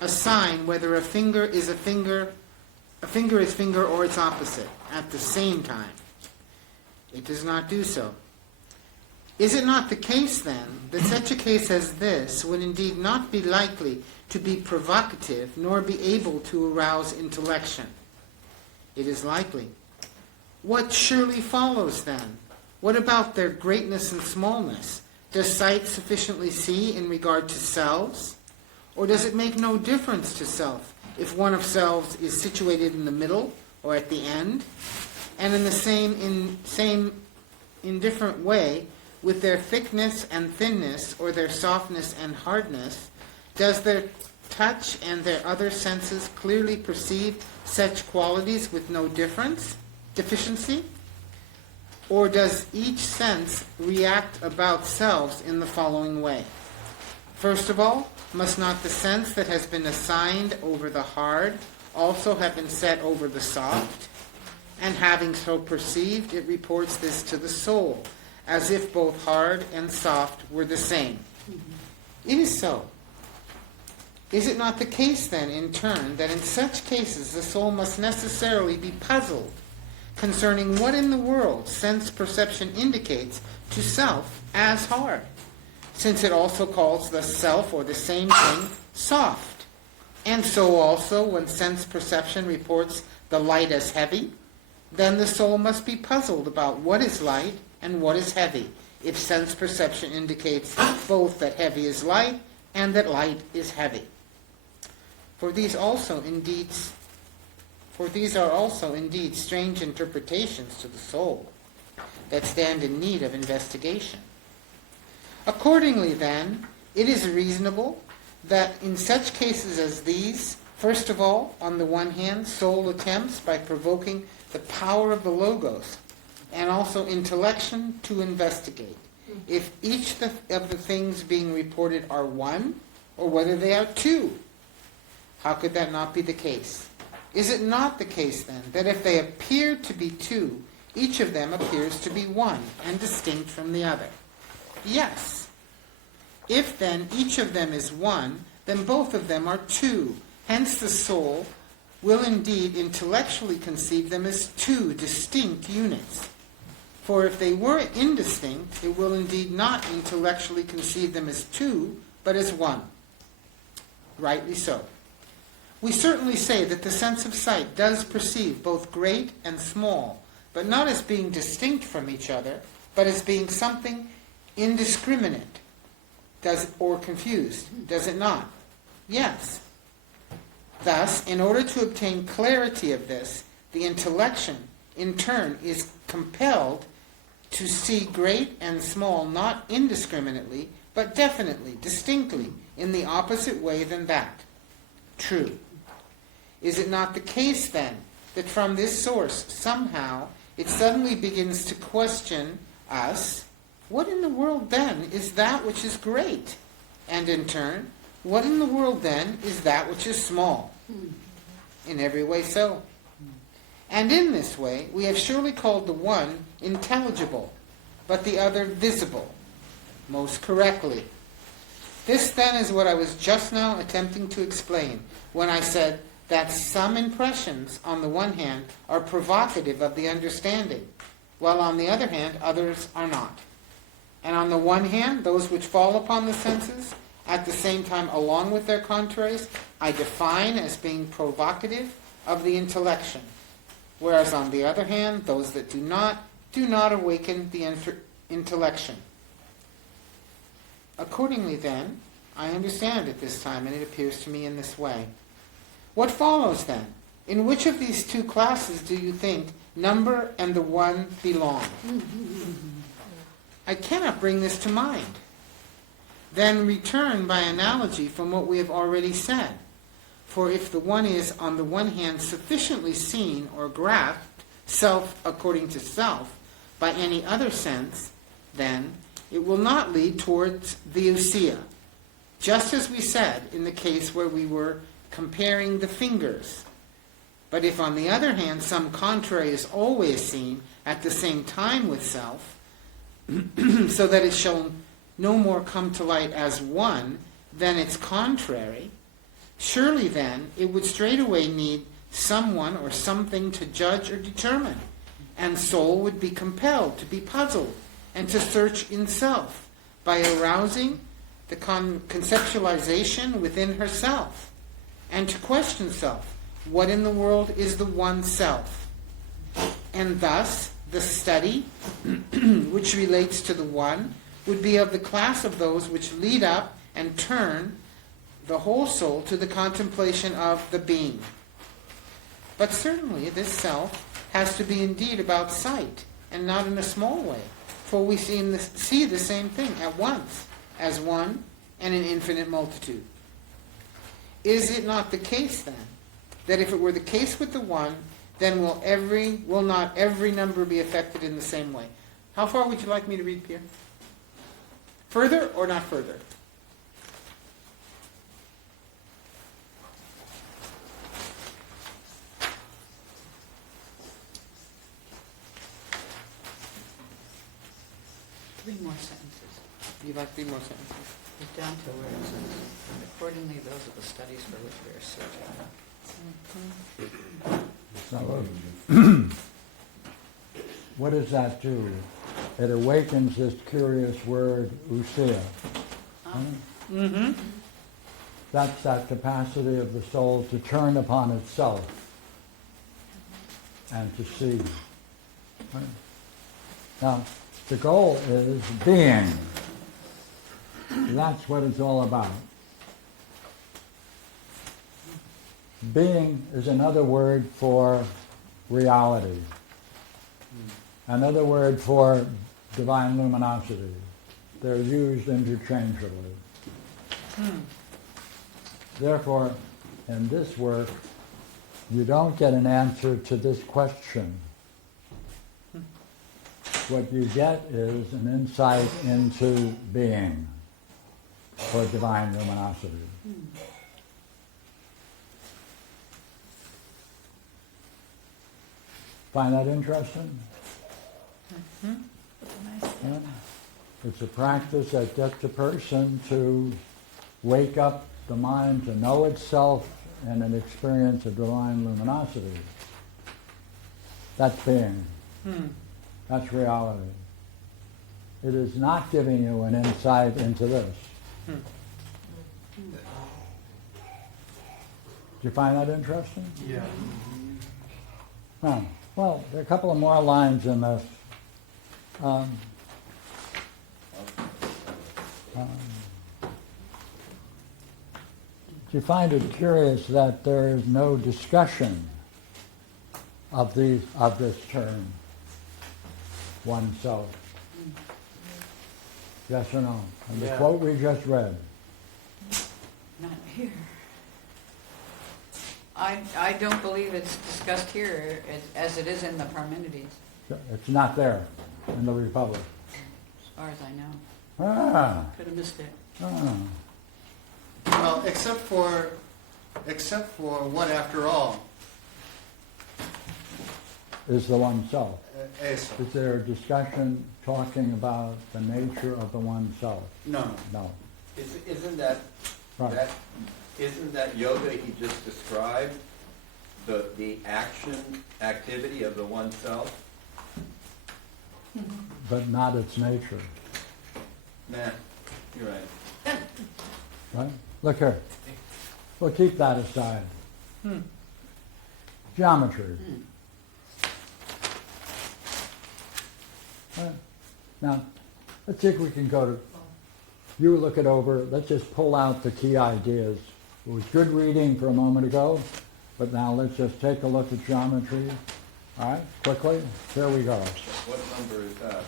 a sign whether a finger is finger or its opposite at the same time. It does not do so. Is it not the case, then, that such a case as this would indeed not be likely to be provocative nor be able to arouse intellection? It is likely. What surely follows, then? What about their greatness and smallness? Does sight sufficiently see in regard to selves? Or does it make no difference to self if one of selves is situated in the middle or at the end? And in the same indifferent way, with their thickness and thinness, or their softness and hardness, does their touch and their other senses clearly perceive such qualities with no deficiency? Or does each sense react about selves in the following way? First of all, must not the sense that has been assigned over the hard also have been set over the soft? And having so perceived, it reports this to the soul, as if both hard and soft were the same. It is so. Is it not the case, then, in turn, that in such cases the soul must necessarily be puzzled concerning what in the world sense perception indicates to self as hard, since it also calls the self or the same thing soft? And so also when sense perception reports the light as heavy, then the soul must be puzzled about what is light and what is heavy, if sense perception indicates both that heavy is light and that light is heavy. For these are also indeed strange interpretations to the soul that stand in need of investigation. Accordingly, then, it is reasonable that in such cases as these, first of all, on the one hand, soul attempts by provoking the power of the logos and also intellection to investigate if each of the things being reported are one or whether they are two. How could that not be the case? Is it not the case, then, that if they appear to be two, each of them appears to be one and distinct from the other? Yes. If, then, each of them is one, then both of them are two. Hence the soul will indeed intellectually conceive them as two distinct units. For if they were indistinct, it will indeed not intellectually conceive them as two, but as one. Rightly so. We certainly say that the sense of sight does perceive both great and small, but not as being distinct from each other, but as being something indiscriminate, or confused, does it not? Yes. Thus, in order to obtain clarity of this, the intellection, in turn, is compelled to see great and small not indiscriminately, but definitely, distinctly, in the opposite way than that. True. Is it not the case, then, that from this source, somehow, it suddenly begins to question us, what in the world, then, is that which is great? And in turn, what in the world, then, is that which is small? In every way so. And in this way, we have surely called the one intelligible, but the other visible, most correctly. This, then, is what I was just now attempting to explain when I said that some impressions, on the one hand, are provocative of the understanding, while on the other hand, others are not. And on the one hand, those which fall upon the senses, at the same time, along with their contraries, I define as being provocative of the intellection, whereas on the other hand, those that do not awaken the intellection. Accordingly, then, I understand at this time, and it appears to me in this way. What follows, then? In which of these two classes do you think number and the one belong? I cannot bring this to mind. Then return by analogy from what we have already said. For if the one is, on the one hand, sufficiently seen or grasped, self according to self, by any other sense, then it will not lead towards the ousia, just as we said in the case where we were comparing the fingers. But if, on the other hand, some contrary is always seen at the same time with self, so that it shall no more come to light as one than its contrary, surely then it would straightway need someone or something to judge or determine, and soul would be compelled to be puzzled and to search in self by arousing the conceptualization within herself, and to question self, what in the world is the one self? And thus, the study, which relates to the one, would be of the class of those which lead up and turn the whole soul to the contemplation of the being. But certainly this self has to be indeed about sight, and not in a small way, for we see the same thing at once, as one and an infinite multitude. Is it not the case, then, that if it were the case with the one, then will not every number be affected in the same way? How far would you like me to read, Pierre? Further or not further? Three more sentences. You'd like 3 more sentences? Get down to where it says, accordingly, those are the studies for which we are searching. So, what does that do? It awakens this curious word, ousia. Mm-hmm. That's that capacity of the soul to turn upon itself and to see. Right? Now, the goal is being. That's what it's all about. Being is another word for reality. Another word for divine luminosity. They're used interchangeably. Therefore, in this work, you don't get an answer to this question. What you get is an insight into being, or divine luminosity. Find that interesting? Yeah. It's a practice that gets a person to wake up the mind to know itself and an experience of divine luminosity. That's being. That's reality. It is not giving you an insight into this. Do you find that interesting? Yeah. Well, there are a couple of more lines in this. Do you find it curious that there is no discussion of this term, oneself? Yes or no? And the quote we just read. Not here. I don't believe it's discussed here as it is in the Parmenides, It's not there in the Republic. as far as I know. Could have missed it. Well, except for what, after all? Is the oneself. Eso. Is there a discussion talking about the nature of the oneself? No. No. Isn't that Right. isn't that yoga he just described, the activity of the oneself? But not its nature. Nah, you're right. Right? Look here. We'll keep that aside. Geometry. Right. Now, let's see if we can go to, you look it over, let's just pull out the key ideas. It was good reading for a moment ago, but now let's just take a look at geometry. All right, quickly, here we go. What number is that?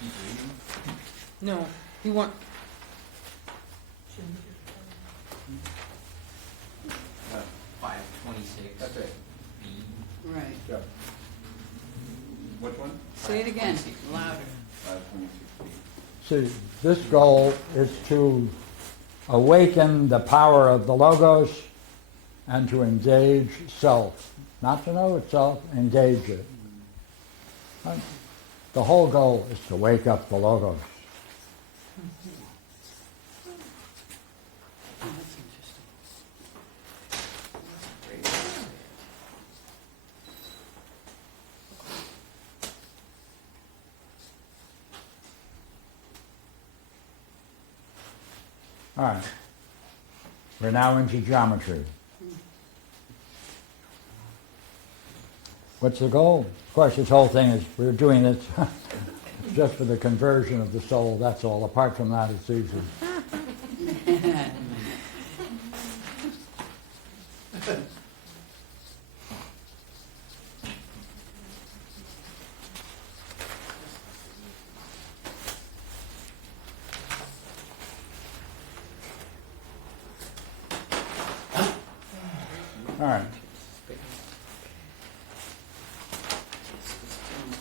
Keep reading. No, you want... 526. That's it. B. Right. Yeah. Which one? Say it again, louder. 526B. See, this goal is to awaken the power of the Logos and to engage self. Not to know itself, engage it. Right? The whole goal is to wake up the Logos. Oh, that's interesting. That's a great way to say it. All right. We're now into geometry. What's the goal? Of course, this whole thing is, we're doing this just for the conversion of the soul, that's all. Apart from that, it's easy. All right.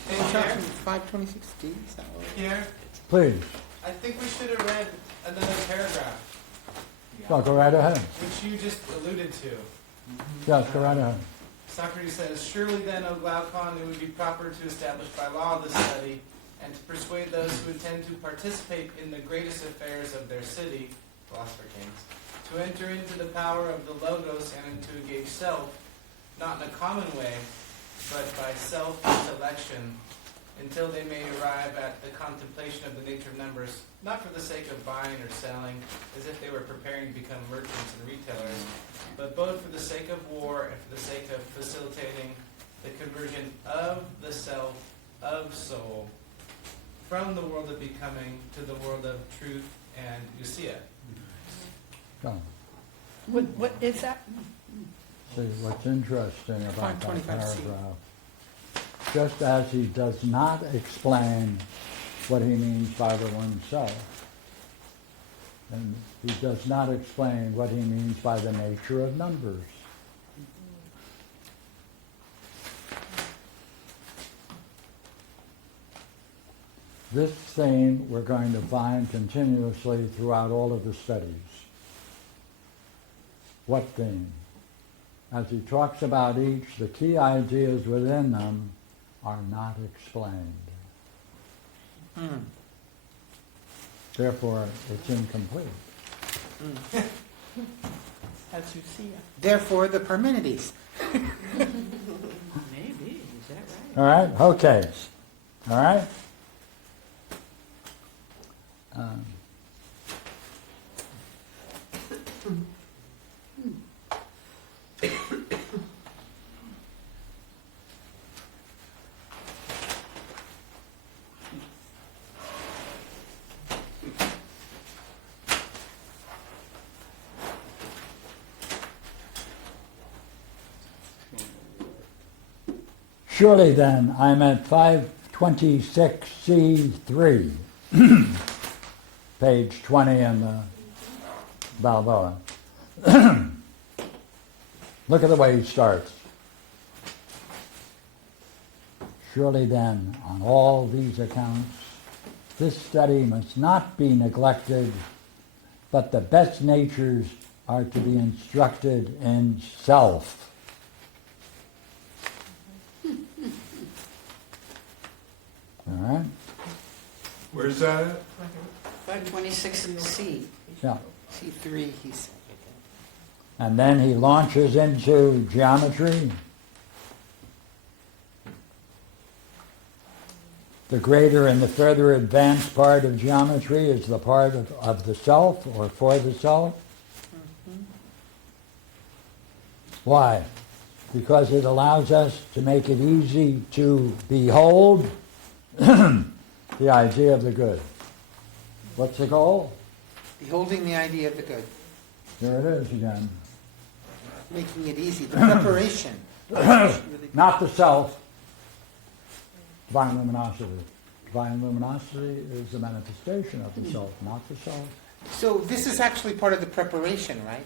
Instruction 526D, is that what? Here, Please. I think we should have read another paragraph, Well, go right ahead. which you just alluded to. Yes, go right ahead. Socrates says, "Surely then, O Glaucon, it would be proper to establish by law this study, and to persuade those who intend to participate in the greatest affairs of their city, Philosopher-Kings, to enter into the power of the Logos and to engage self, not in a common way, but by self-intellection, until they may arrive at the contemplation of the nature of numbers, not for the sake of buying or selling, as if they were preparing to become merchants and retailers, but both for the sake of war and for the sake of facilitating the conversion of the self, of soul, from the world of becoming to the world of truth and ousia." Go. What is that? See, what's interesting about that 525C. paragraph, just as he does not explain what he means by the one self, and he does not explain what he means by the nature of numbers. This theme we're going to find continuously throughout all of the studies. What theme? As he talks about each, the key ideas within them are not explained. Therefore, it's incomplete. As you see it. Therefore, the Parmenides. Maybe, is that right? All right? Okay. All right? Surely then, I'm at 526C3, page 20 in the Balboa. Look at the way he starts. Surely then, on all these accounts, this study must not be neglected, but the best natures are to be instructed in self. All right? Where's that at? 526C, Yeah. C3, he's... And then he launches into geometry. The greater and the further advanced part of geometry is the part of the self, or for the self. Why? Because it allows us to make it easy to behold the idea of the good. What's the goal? Beholding the idea of the good. There it is again. Making it easy. The preparation. Not the self. Divine luminosity. Divine luminosity is the manifestation of the self, not the self. So this is actually part of the preparation, right?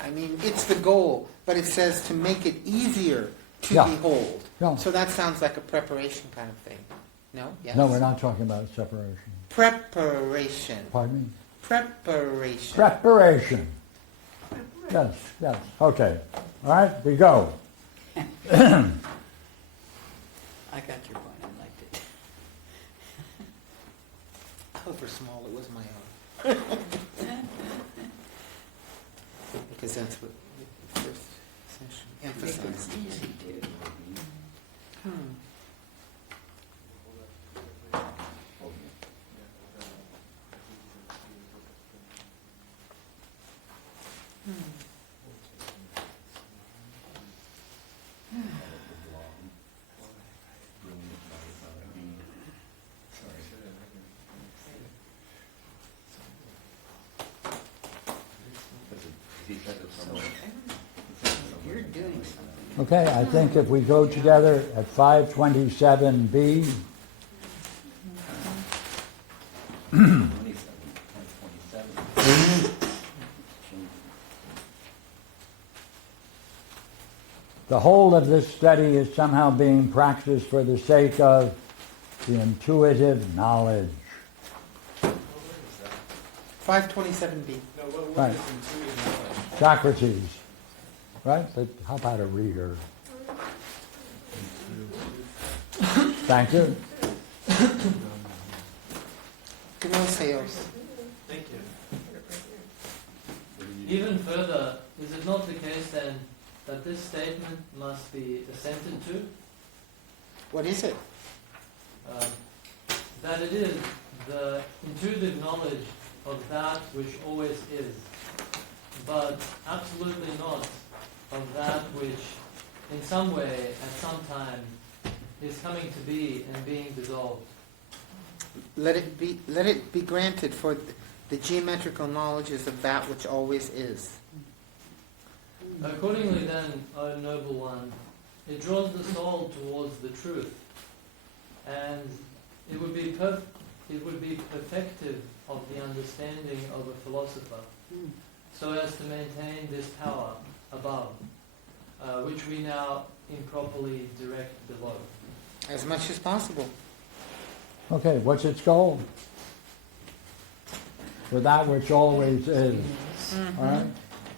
I mean, it's the goal, but it says to make it easier to Yeah. behold. Yeah. So that sounds like a preparation kind of thing. No? Yes? No, we're not talking about separation. Preparation. Pardon me? Preparation. Preparation. Yes, yes. Okay. All right, we go. I got your point. I liked it. However small, it was my own. Because that's what the first session Make emphasized. it easy, dude. You're doing something. Okay, I think if we go together at 527B, the whole of this study is somehow being practiced for the sake of the intuitive knowledge. 527B. No, what Right. is intuitive knowledge? Socrates, right? But how about a reader? Thank you. Gnoseos. Thank you. Even further, is it not the case then that this statement must be assented to? What is it? That it is the intuitive knowledge of that which always is, but absolutely not of that which in some way, at some time, is coming to be and being dissolved. Let it be granted for the geometrical knowledges of that which always is. Accordingly then, O noble one, it draws the soul towards the truth, and it would be perfective of the understanding of a philosopher, so as to maintain this power above, which we now improperly direct below. As much as possible. Okay, what's its goal? For that which always is. All right?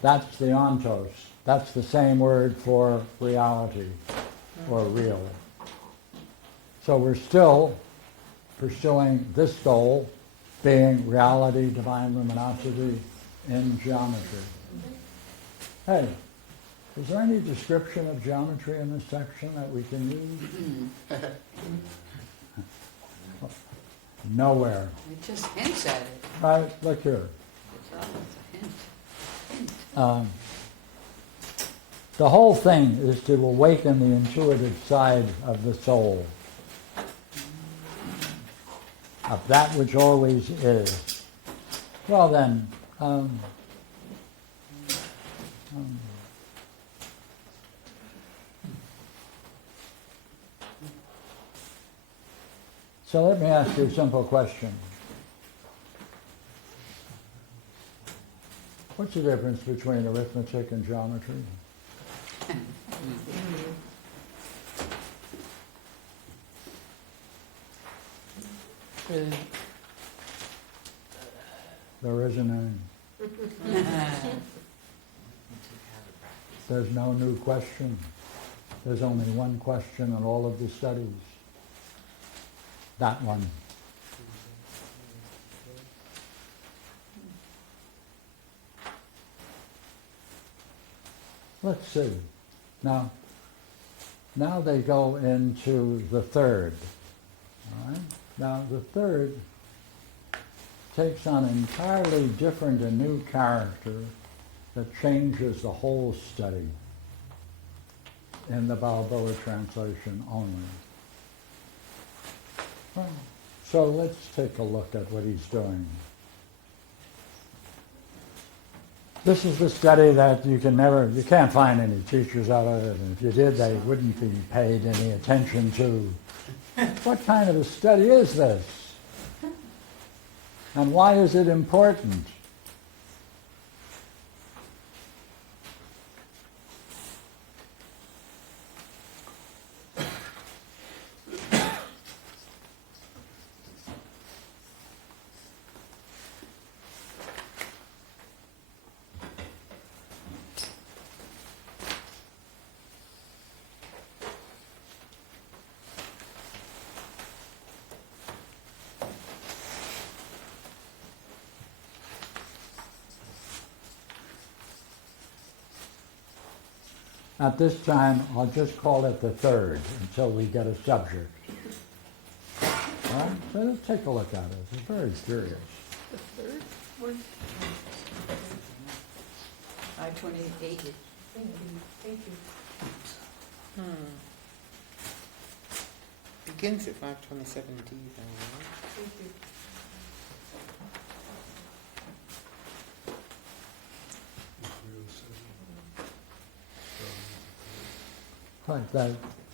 That's the ontos. That's the same word for reality or real. So we're still pursuing this goal, being reality, divine luminosity in geometry. Hey, is there any description of geometry in this section that we can use? Nowhere. It just hints at it. Right, look here. It's almost a hint. The whole thing is to awaken the intuitive side of the soul, of that which always is. Well then, so let me ask you a simple question. What's the difference between arithmetic and geometry? There isn't any. There's no new question. There's only one question in all of the studies. That one. Let's see. Now they go into the third. All right? Now the third takes on entirely different and new character that changes the whole study in the Balboa translation only. Right. So let's take a look at what he's doing. This is the study that you can't find any teachers out of it, and if you did, they wouldn't be paid any attention to. What kind of a study is this? And why is it important? At this time, I'll just call it the third until we get a subject. All right? So let's take a look at it. It's very curious. The third one? 528. Thank you. Begins at 527D, though, right? Thank you. Right,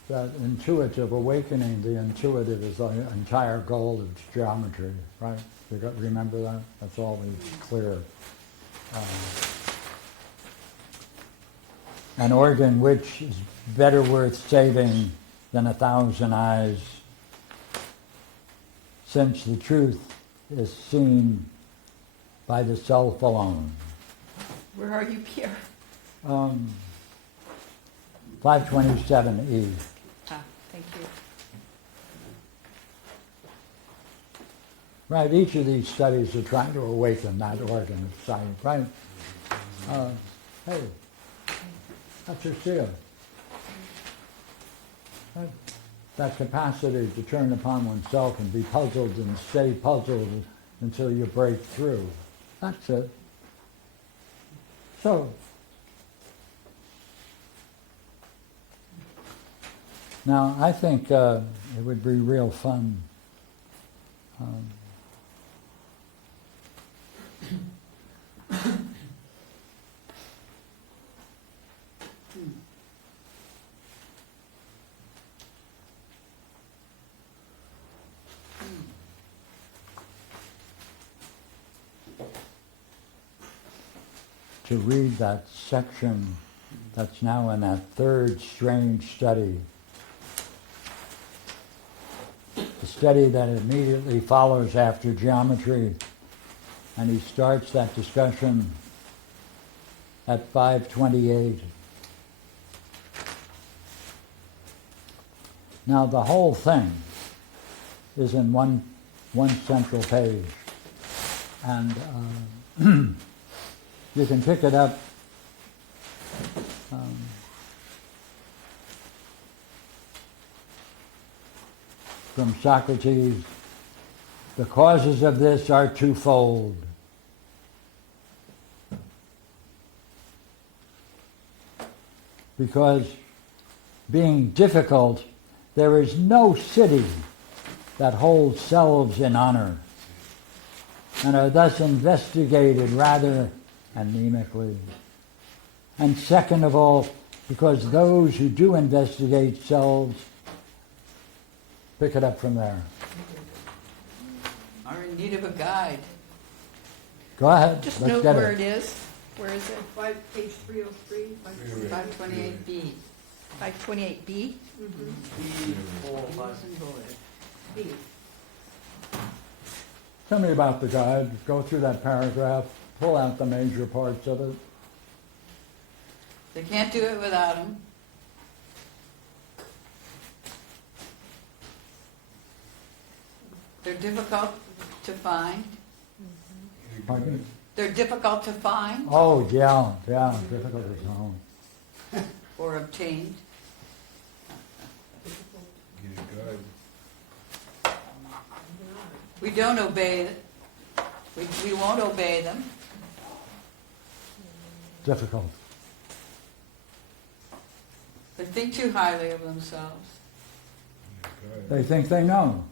that intuitive awakening, the intuitive is the entire goal of geometry, right? Remember that? That's always clear. An organ which is better worth saving than 1,000 eyes, since the truth is seen by the self alone. Where are you, Pierre? 527E. Ah, thank you. Right, each of these studies are trying to awaken that organ of sight, right? Hey, that's your seal. Right? That capacity to turn upon oneself and be puzzled and stay puzzled until you break through. That's it. So, now I think it would be real fun to read that section that's now in that third strange study. The study that immediately follows after geometry, and he starts that discussion at 528. Now the whole thing is in one central page, and you can pick it up from Socrates. The causes of this are twofold. Because being difficult, there is no city that holds selves in honor, and are thus investigated rather anemically. And second of all, because those who do investigate selves, pick it up from there. Are in need of a guide. Go ahead. Just Let's note get where it. it is. Where is it? Page 303. 528B. 528B? B. Tell me about the guide. Go through that paragraph. Pull out the major parts of it. They can't do it without him. They're difficult to find. Pardon? They're difficult to find Oh, yeah, difficult to know. or obtained. Get a guide. We don't obey. We won't obey them. Difficult. They think too highly of themselves. They think they know.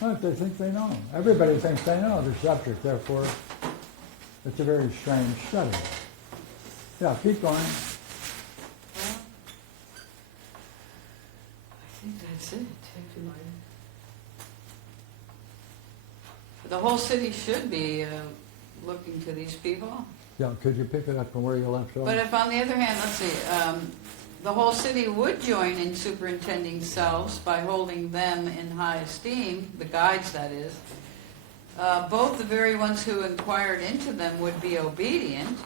Right, they think they know. Everybody thinks they know the subject, therefore it's a very strange study. Yeah, keep going. Well, I think that's it. The whole city should be looking to these people. Yeah, could you pick it up from where you left off? But if on the other hand, let's see, the whole city would join in superintending selves by holding them in high esteem, the guides that is, both the very ones who inquired into them would be obedient,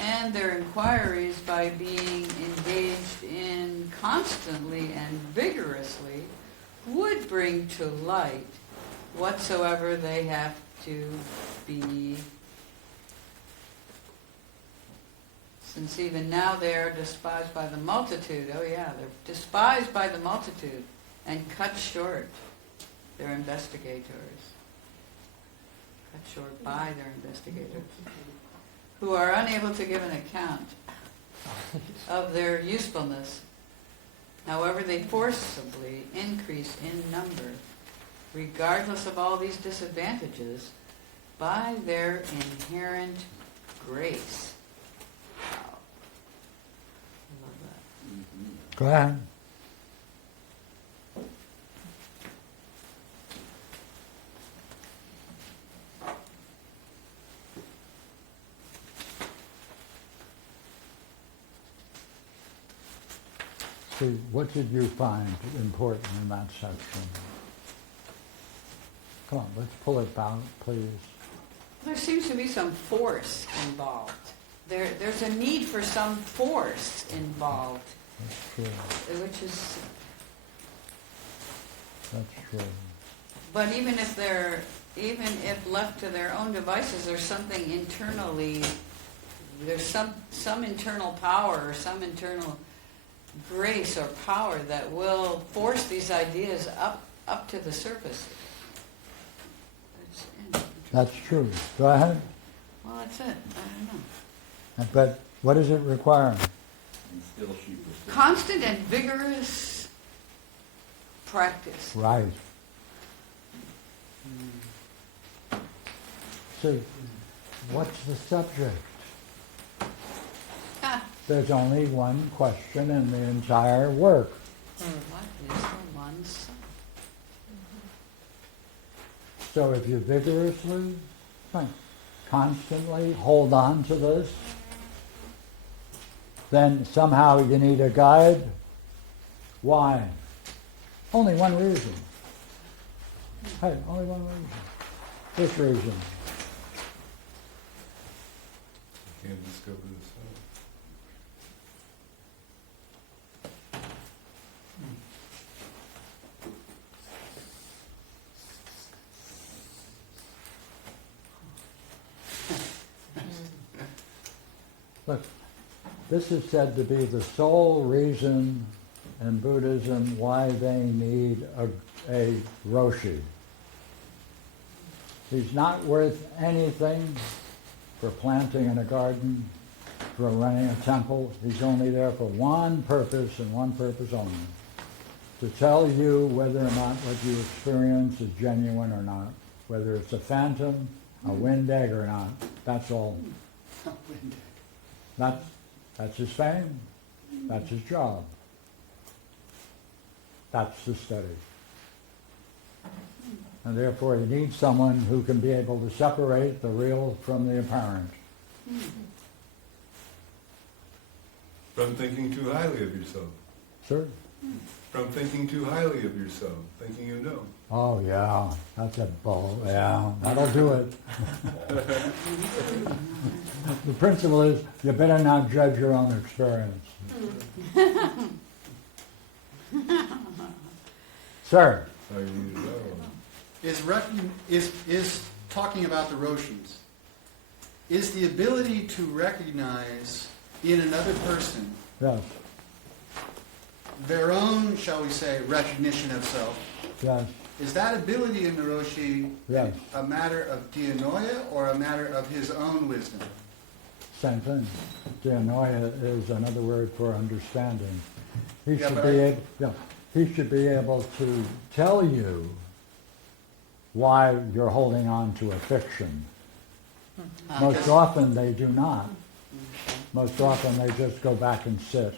and expand their inquiries by being engaged in constantly and vigorously would bring to light whatsoever they have to be, since even now they are despised by the multitude. Oh yeah, they're despised by the multitude and cut short their investigators. Cut short by their investigators, who are unable to give an account of their usefulness, however they forcibly increase in number, regardless of all these disadvantages, by their inherent grace. Wow. I love that. Go ahead. See, what did you find important in that section? Come on, let's pull it down, please. There seems to be some force involved. There's a need for some force involved, That's true. which is. That's true. But even if left to their own devices, there's something internally. There's some internal power or some internal grace or power that will force these ideas up to the surface. That's true. Go ahead. Well, that's it. I don't know. But what does it require? And still she persists. Constant and vigorous practice. Right. See, what's the subject? Ah, There's only one question in the entire work. what is the one subject? So if you vigorously, constantly hold on to this, then somehow you need a guide. Why? Only one reason. Hey, only one reason. This reason. You can't discover the self. Look, this is said to be the sole reason in Buddhism why they need a Roshi. He's not worth anything for planting in a garden, for running a temple. He's only there for one purpose and one purpose only. To tell you whether or not what you experience is genuine or not. Whether it's a phantom, a wind egg or not. That's all. That's his fame. That's his job. That's the study. And therefore you need someone who can be able to separate the real from the apparent. From thinking too highly of yourself. Sir? From thinking too highly of yourself, thinking you know. Oh yeah, that's a bull. Yeah, that'll do it. The principle is you better not judge your own experience. Sir? How you need to know. Is talking about the Roshis, is the ability to recognize in another person Yes. their own, shall we say, recognition of self, Yes. is that ability in the Roshi Yes. a matter of dianoia or a matter of his own wisdom? Same thing. Dianoia is another word for understanding. He Yeah, should but be able, he should be able to tell you why you're holding on to a fiction. Most often they do not. Most often they just go back and sit.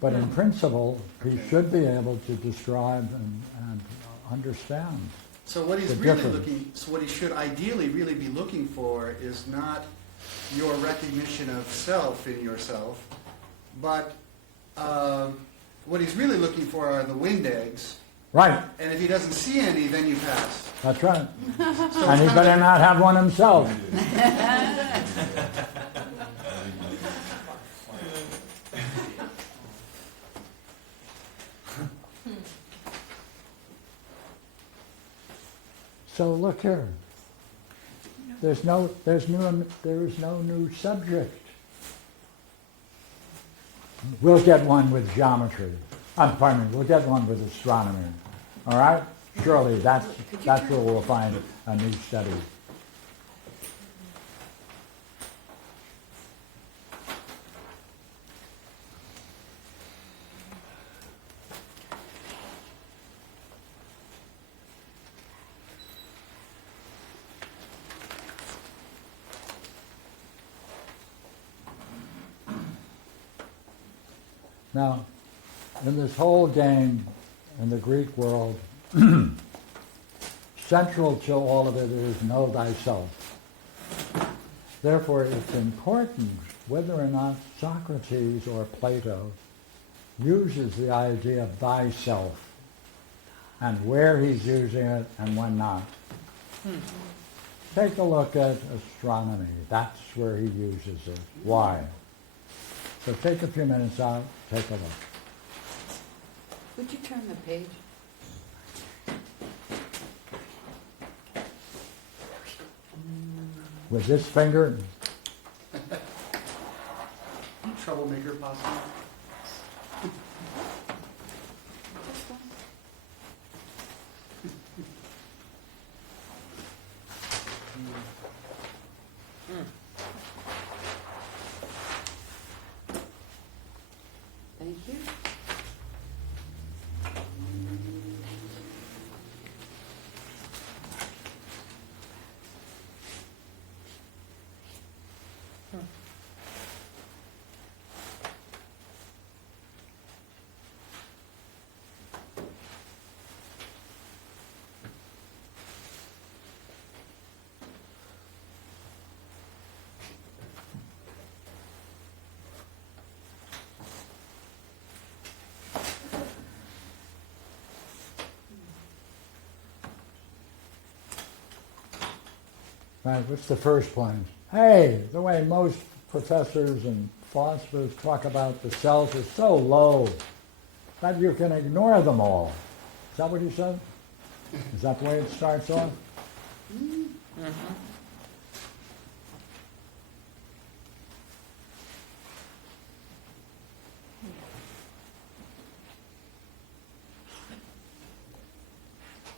But in principle, he should be able to describe and understand. So what he's The really difference. looking, so what he should ideally really be looking for is not your recognition of self in yourself, but what he's really looking for are the wind eggs. Right, And if he doesn't see any, then you pass. that's right. So And he it's better kind not have one himself. So look here. There is no new subject. We'll get one with geometry. Pardon me, we'll get one with astronomy. All right? Surely that's where we'll find a new study. Now, in this whole game, in the Greek world, central to all of it is know thyself. Therefore, it's important whether or not Socrates or Plato uses the idea of thyself and where he's using it and when not. Take a look at astronomy. That's where he uses it. Why? So take a few minutes out, take a look. Would you turn the page? With this finger, Troublemaker, possibly. Thank you. right, what's the first point? Hey, the way most professors and philosophers talk about the self is so low that you can ignore them all. Is that what you said? Is that the way it starts off?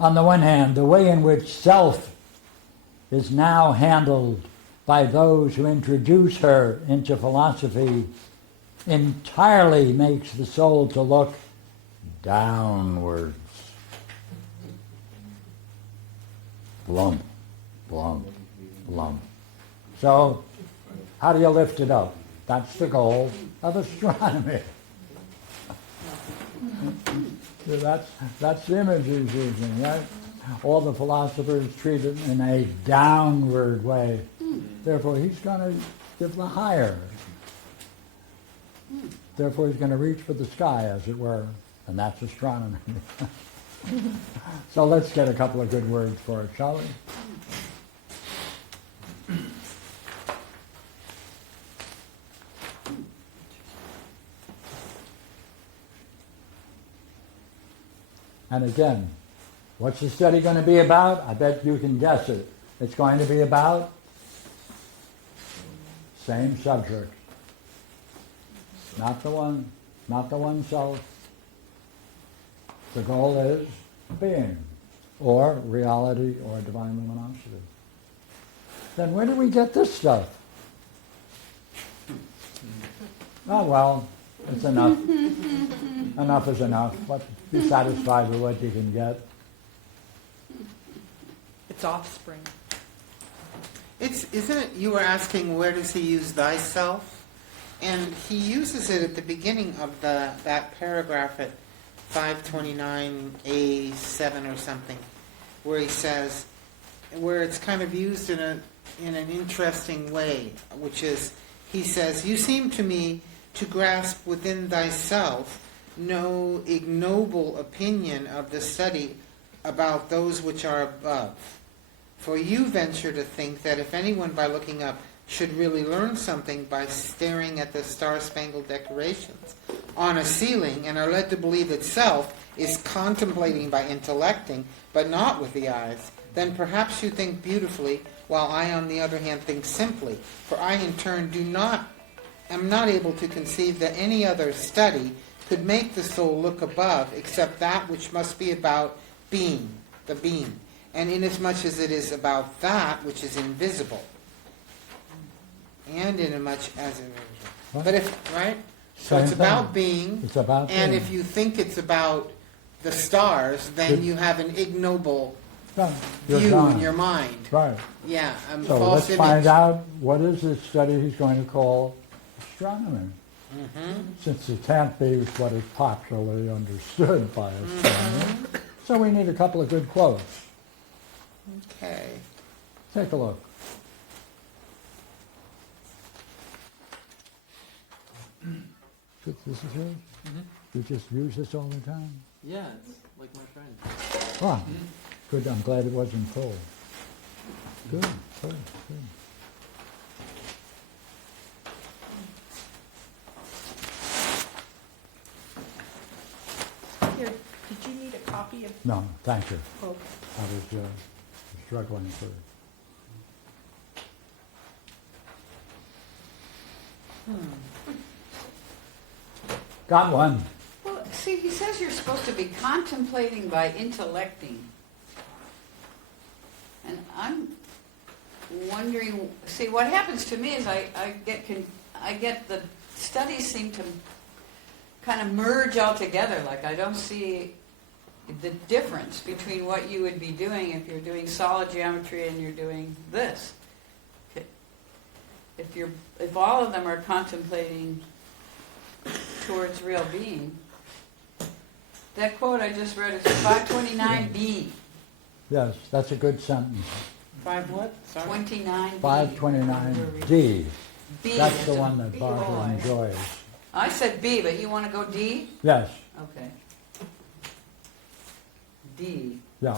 On the one hand, the way in which self is now handled by those who introduce her into philosophy entirely makes the soul to look downwards. Blump, blump, blump. So, how do you lift it up? That's the goal of astronomy. That's the image he's using, right? All the philosophers treat it in a downward way. Therefore, he's going to give the higher. Therefore, he's going to reach for the sky, as it were, and that's astronomy. So let's get a couple of good words for it, shall we? And again, what's the study going to be about? I bet you can guess it. It's going to be about same subject. Not the one self. The goal is being, or reality, or divine luminosity. Then where do we get this stuff? Oh well, it's enough. Enough is enough. Be satisfied with what you can get. It's offspring. Isn't it, you were asking where does he use thyself? And he uses it at the beginning of that paragraph at 529A7 or something, where he says, where it's kind of used in an interesting way, which is, he says, you seem to me to grasp within thyself no ignoble opinion of the study about those which are above. For you venture to think that if anyone by looking up should really learn something by staring at the star-spangled decorations on a ceiling and are led to believe that self is contemplating by intellecting, but not with the eyes, then perhaps you think beautifully, while I, on the other hand, think simply. For I, in turn, am not able to conceive that any other study could make the soul look above, except that which must be about being, the being, and inasmuch as it is about that which is invisible, and inasmuch as What? but if right, so Same it's about thing. being, It's about and being. if you think it's about the stars, then Good. you have an ignoble Done. You're view gone. in your mind. Right. Yeah, So false let's image. find out what is this study he's going to call astronomy. Mhm. Since it can't be what is popularly understood by astronomy. So we need a couple of good quotes. Okay. Take a look. This is yours? You just use this all the time? Yeah, it's like my friend. Wow. Good. I'm glad it wasn't full. Good. Good. Good. Here, did you need a copy of? No, thank you. Oh, I was struggling for. Got one. Well, see, he says you're supposed to be contemplating by intellecting. And I'm wondering, see, what happens to me is I get the studies seem to kind of merge all together. Like I don't see the difference between what you would be doing if you're doing solid geometry and you're doing this. If all of them are contemplating towards real being, that quote I just read is 529b. Yes, that's a good sentence. 5 what? Sorry. 29b. 529D. B That's is the a- one that Barbara enjoys. I said B, but you want to go D? Yes. Okay. D. Yeah,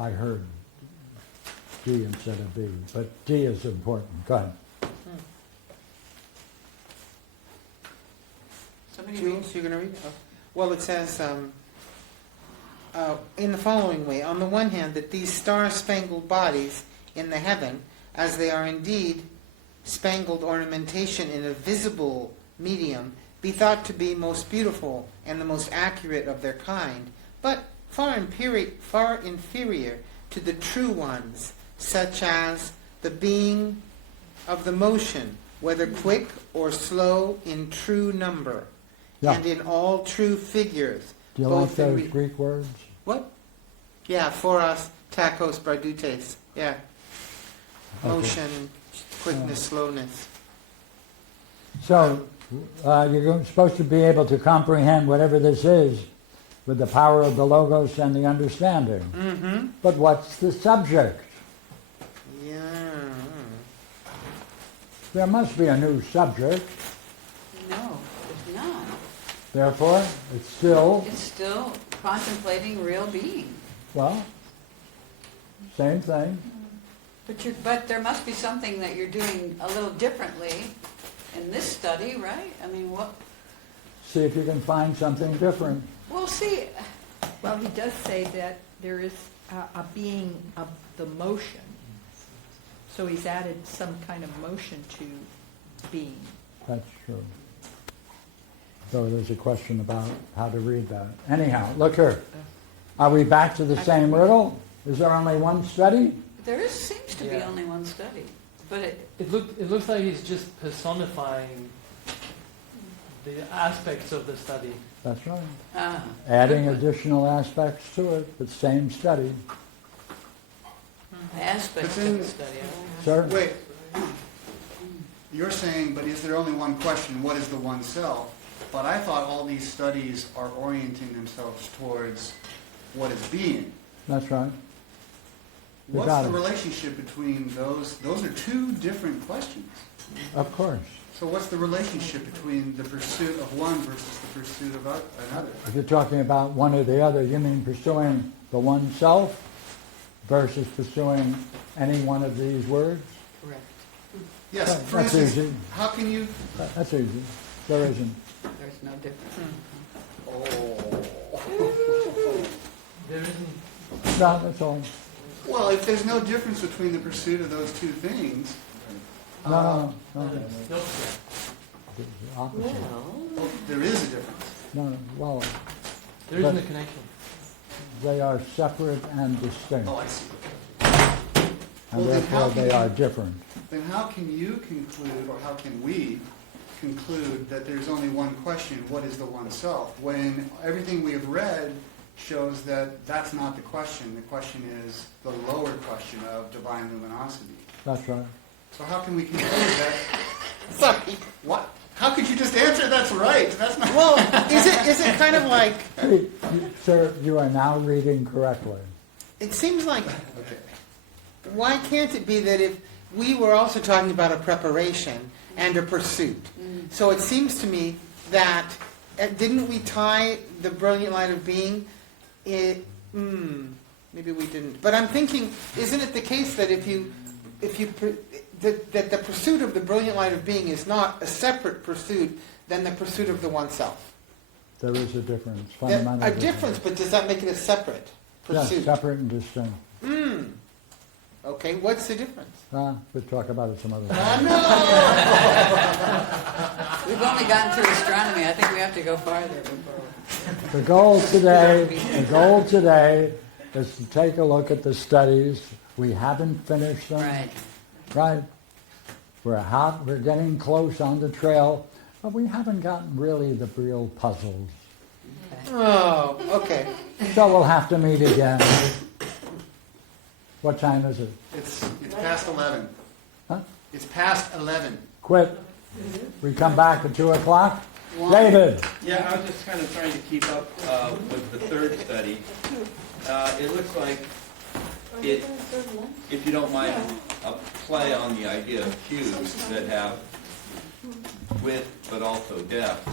I heard D instead of B, but D is important. Go ahead. Somebody read. Jules, you're going to read? Oh. Well, it says in the following way. On the one hand, that these star-spangled bodies in the heaven, as they are indeed spangled ornamentation in a visible medium, be thought to be most beautiful and the most accurate of their kind, but far inferior to the true ones, such as the being of the motion, whether quick or slow in true number, Yeah. and in all true figures. Do you both like in those Greek words? What? Yeah, foros, tachos, bardutes. Yeah. Okay. Motion, quickness, slowness. So you're supposed to be able to comprehend whatever this is with the power of the logos and the understanding. Mm-hmm. But what's the subject? Yeah. There must be a new subject. No, it's not. Therefore, it's still, It's still contemplating real being. well, same thing. But there must be something that you're doing a little differently in this study, right? I mean, what? See if you can find something different. Well, see, well, he does say that there is a being of the motion. So he's added some kind of motion to being. That's true. So there's a question about how to read that. Anyhow, look here. Are we back to the same riddle? Is there only one study? seems to be Yeah. only one study. But It looks like he's just personifying the aspects of the study. That's right. uh, Adding additional aspects to it, but same study. aspects But of then- the study. Sir? Wait, you're saying, but is there only one question, what is the one self? But I thought all these studies are orienting themselves towards what is being. That's right. You What's got the it. relationship between those? Those are two different questions. Of course. So what's the relationship between the pursuit of one versus the pursuit of another? If you're talking about one or the other, you mean pursuing the one self versus pursuing any one of these words? Correct. Yes, Right, for that's instance, easy. how can you... That's easy. There isn't. There's no difference. Oh. There isn't. No, that's all. Well, if there's no difference between the pursuit of those two things, No. It's not The opposite. there is a difference. No, well, there isn't a But- connection. they are separate and distinct, Oh, I see. and Well, then how therefore can they you- are different. Then how can you conclude, or how can we conclude that there's only one question, what is the one self, when everything we have read shows that that's not the question. The question is the lower question of divine luminosity. That's right. So how can we conclude that? Sorry. What? How could you just answer that's right? That's not. Well, is it kind of like, Sir, you are now reading correctly. it seems like, why can't it be that if we were also talking about a preparation and a pursuit? So it seems to me that, didn't we tie the brilliant light of being? Maybe we didn't. But I'm thinking, isn't it the case that that the pursuit of the brilliant light of being is not a separate pursuit than the pursuit of the oneself? There is a difference, A fundamental difference, but does that make it a separate pursuit? Yes, separate and distinct. Okay, what's the difference? We'll talk about it some other time. We've only gotten through astronomy. I think we have to go farther before. The goal today is to take a look at the studies. We haven't finished them. Right. Right? We're getting close on the trail, but we haven't gotten really the real puzzles. Oh, okay. So we'll have to meet again. What time is it? It's past 11. Huh? It's past 11. Quit. We come back at 2 o'clock? David. Yeah, I was just kind of trying to keep up with the third study. It looks like it, if you don't mind, a play on the idea of cubes that have width but also depth.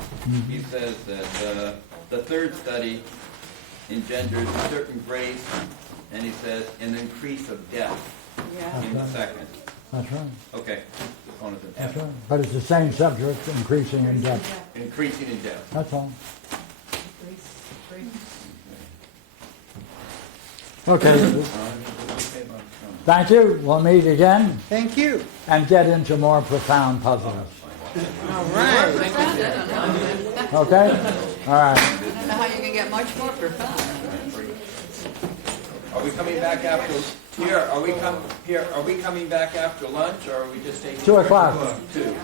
He says that the third study engenders a certain grace, and he says an increase of depth in the second. That's right. Okay, just wanted to That's add. right. But it's the same subject, increasing in depth. Increasing in depth. That's all. Okay. Thank you. We'll meet again Thank you. and get into more profound puzzles. All right. Okay? All right. I don't know how you can get much more profound. Are we coming back after here? Are we coming back after lunch, or are we just taking 2 o'clock. 2?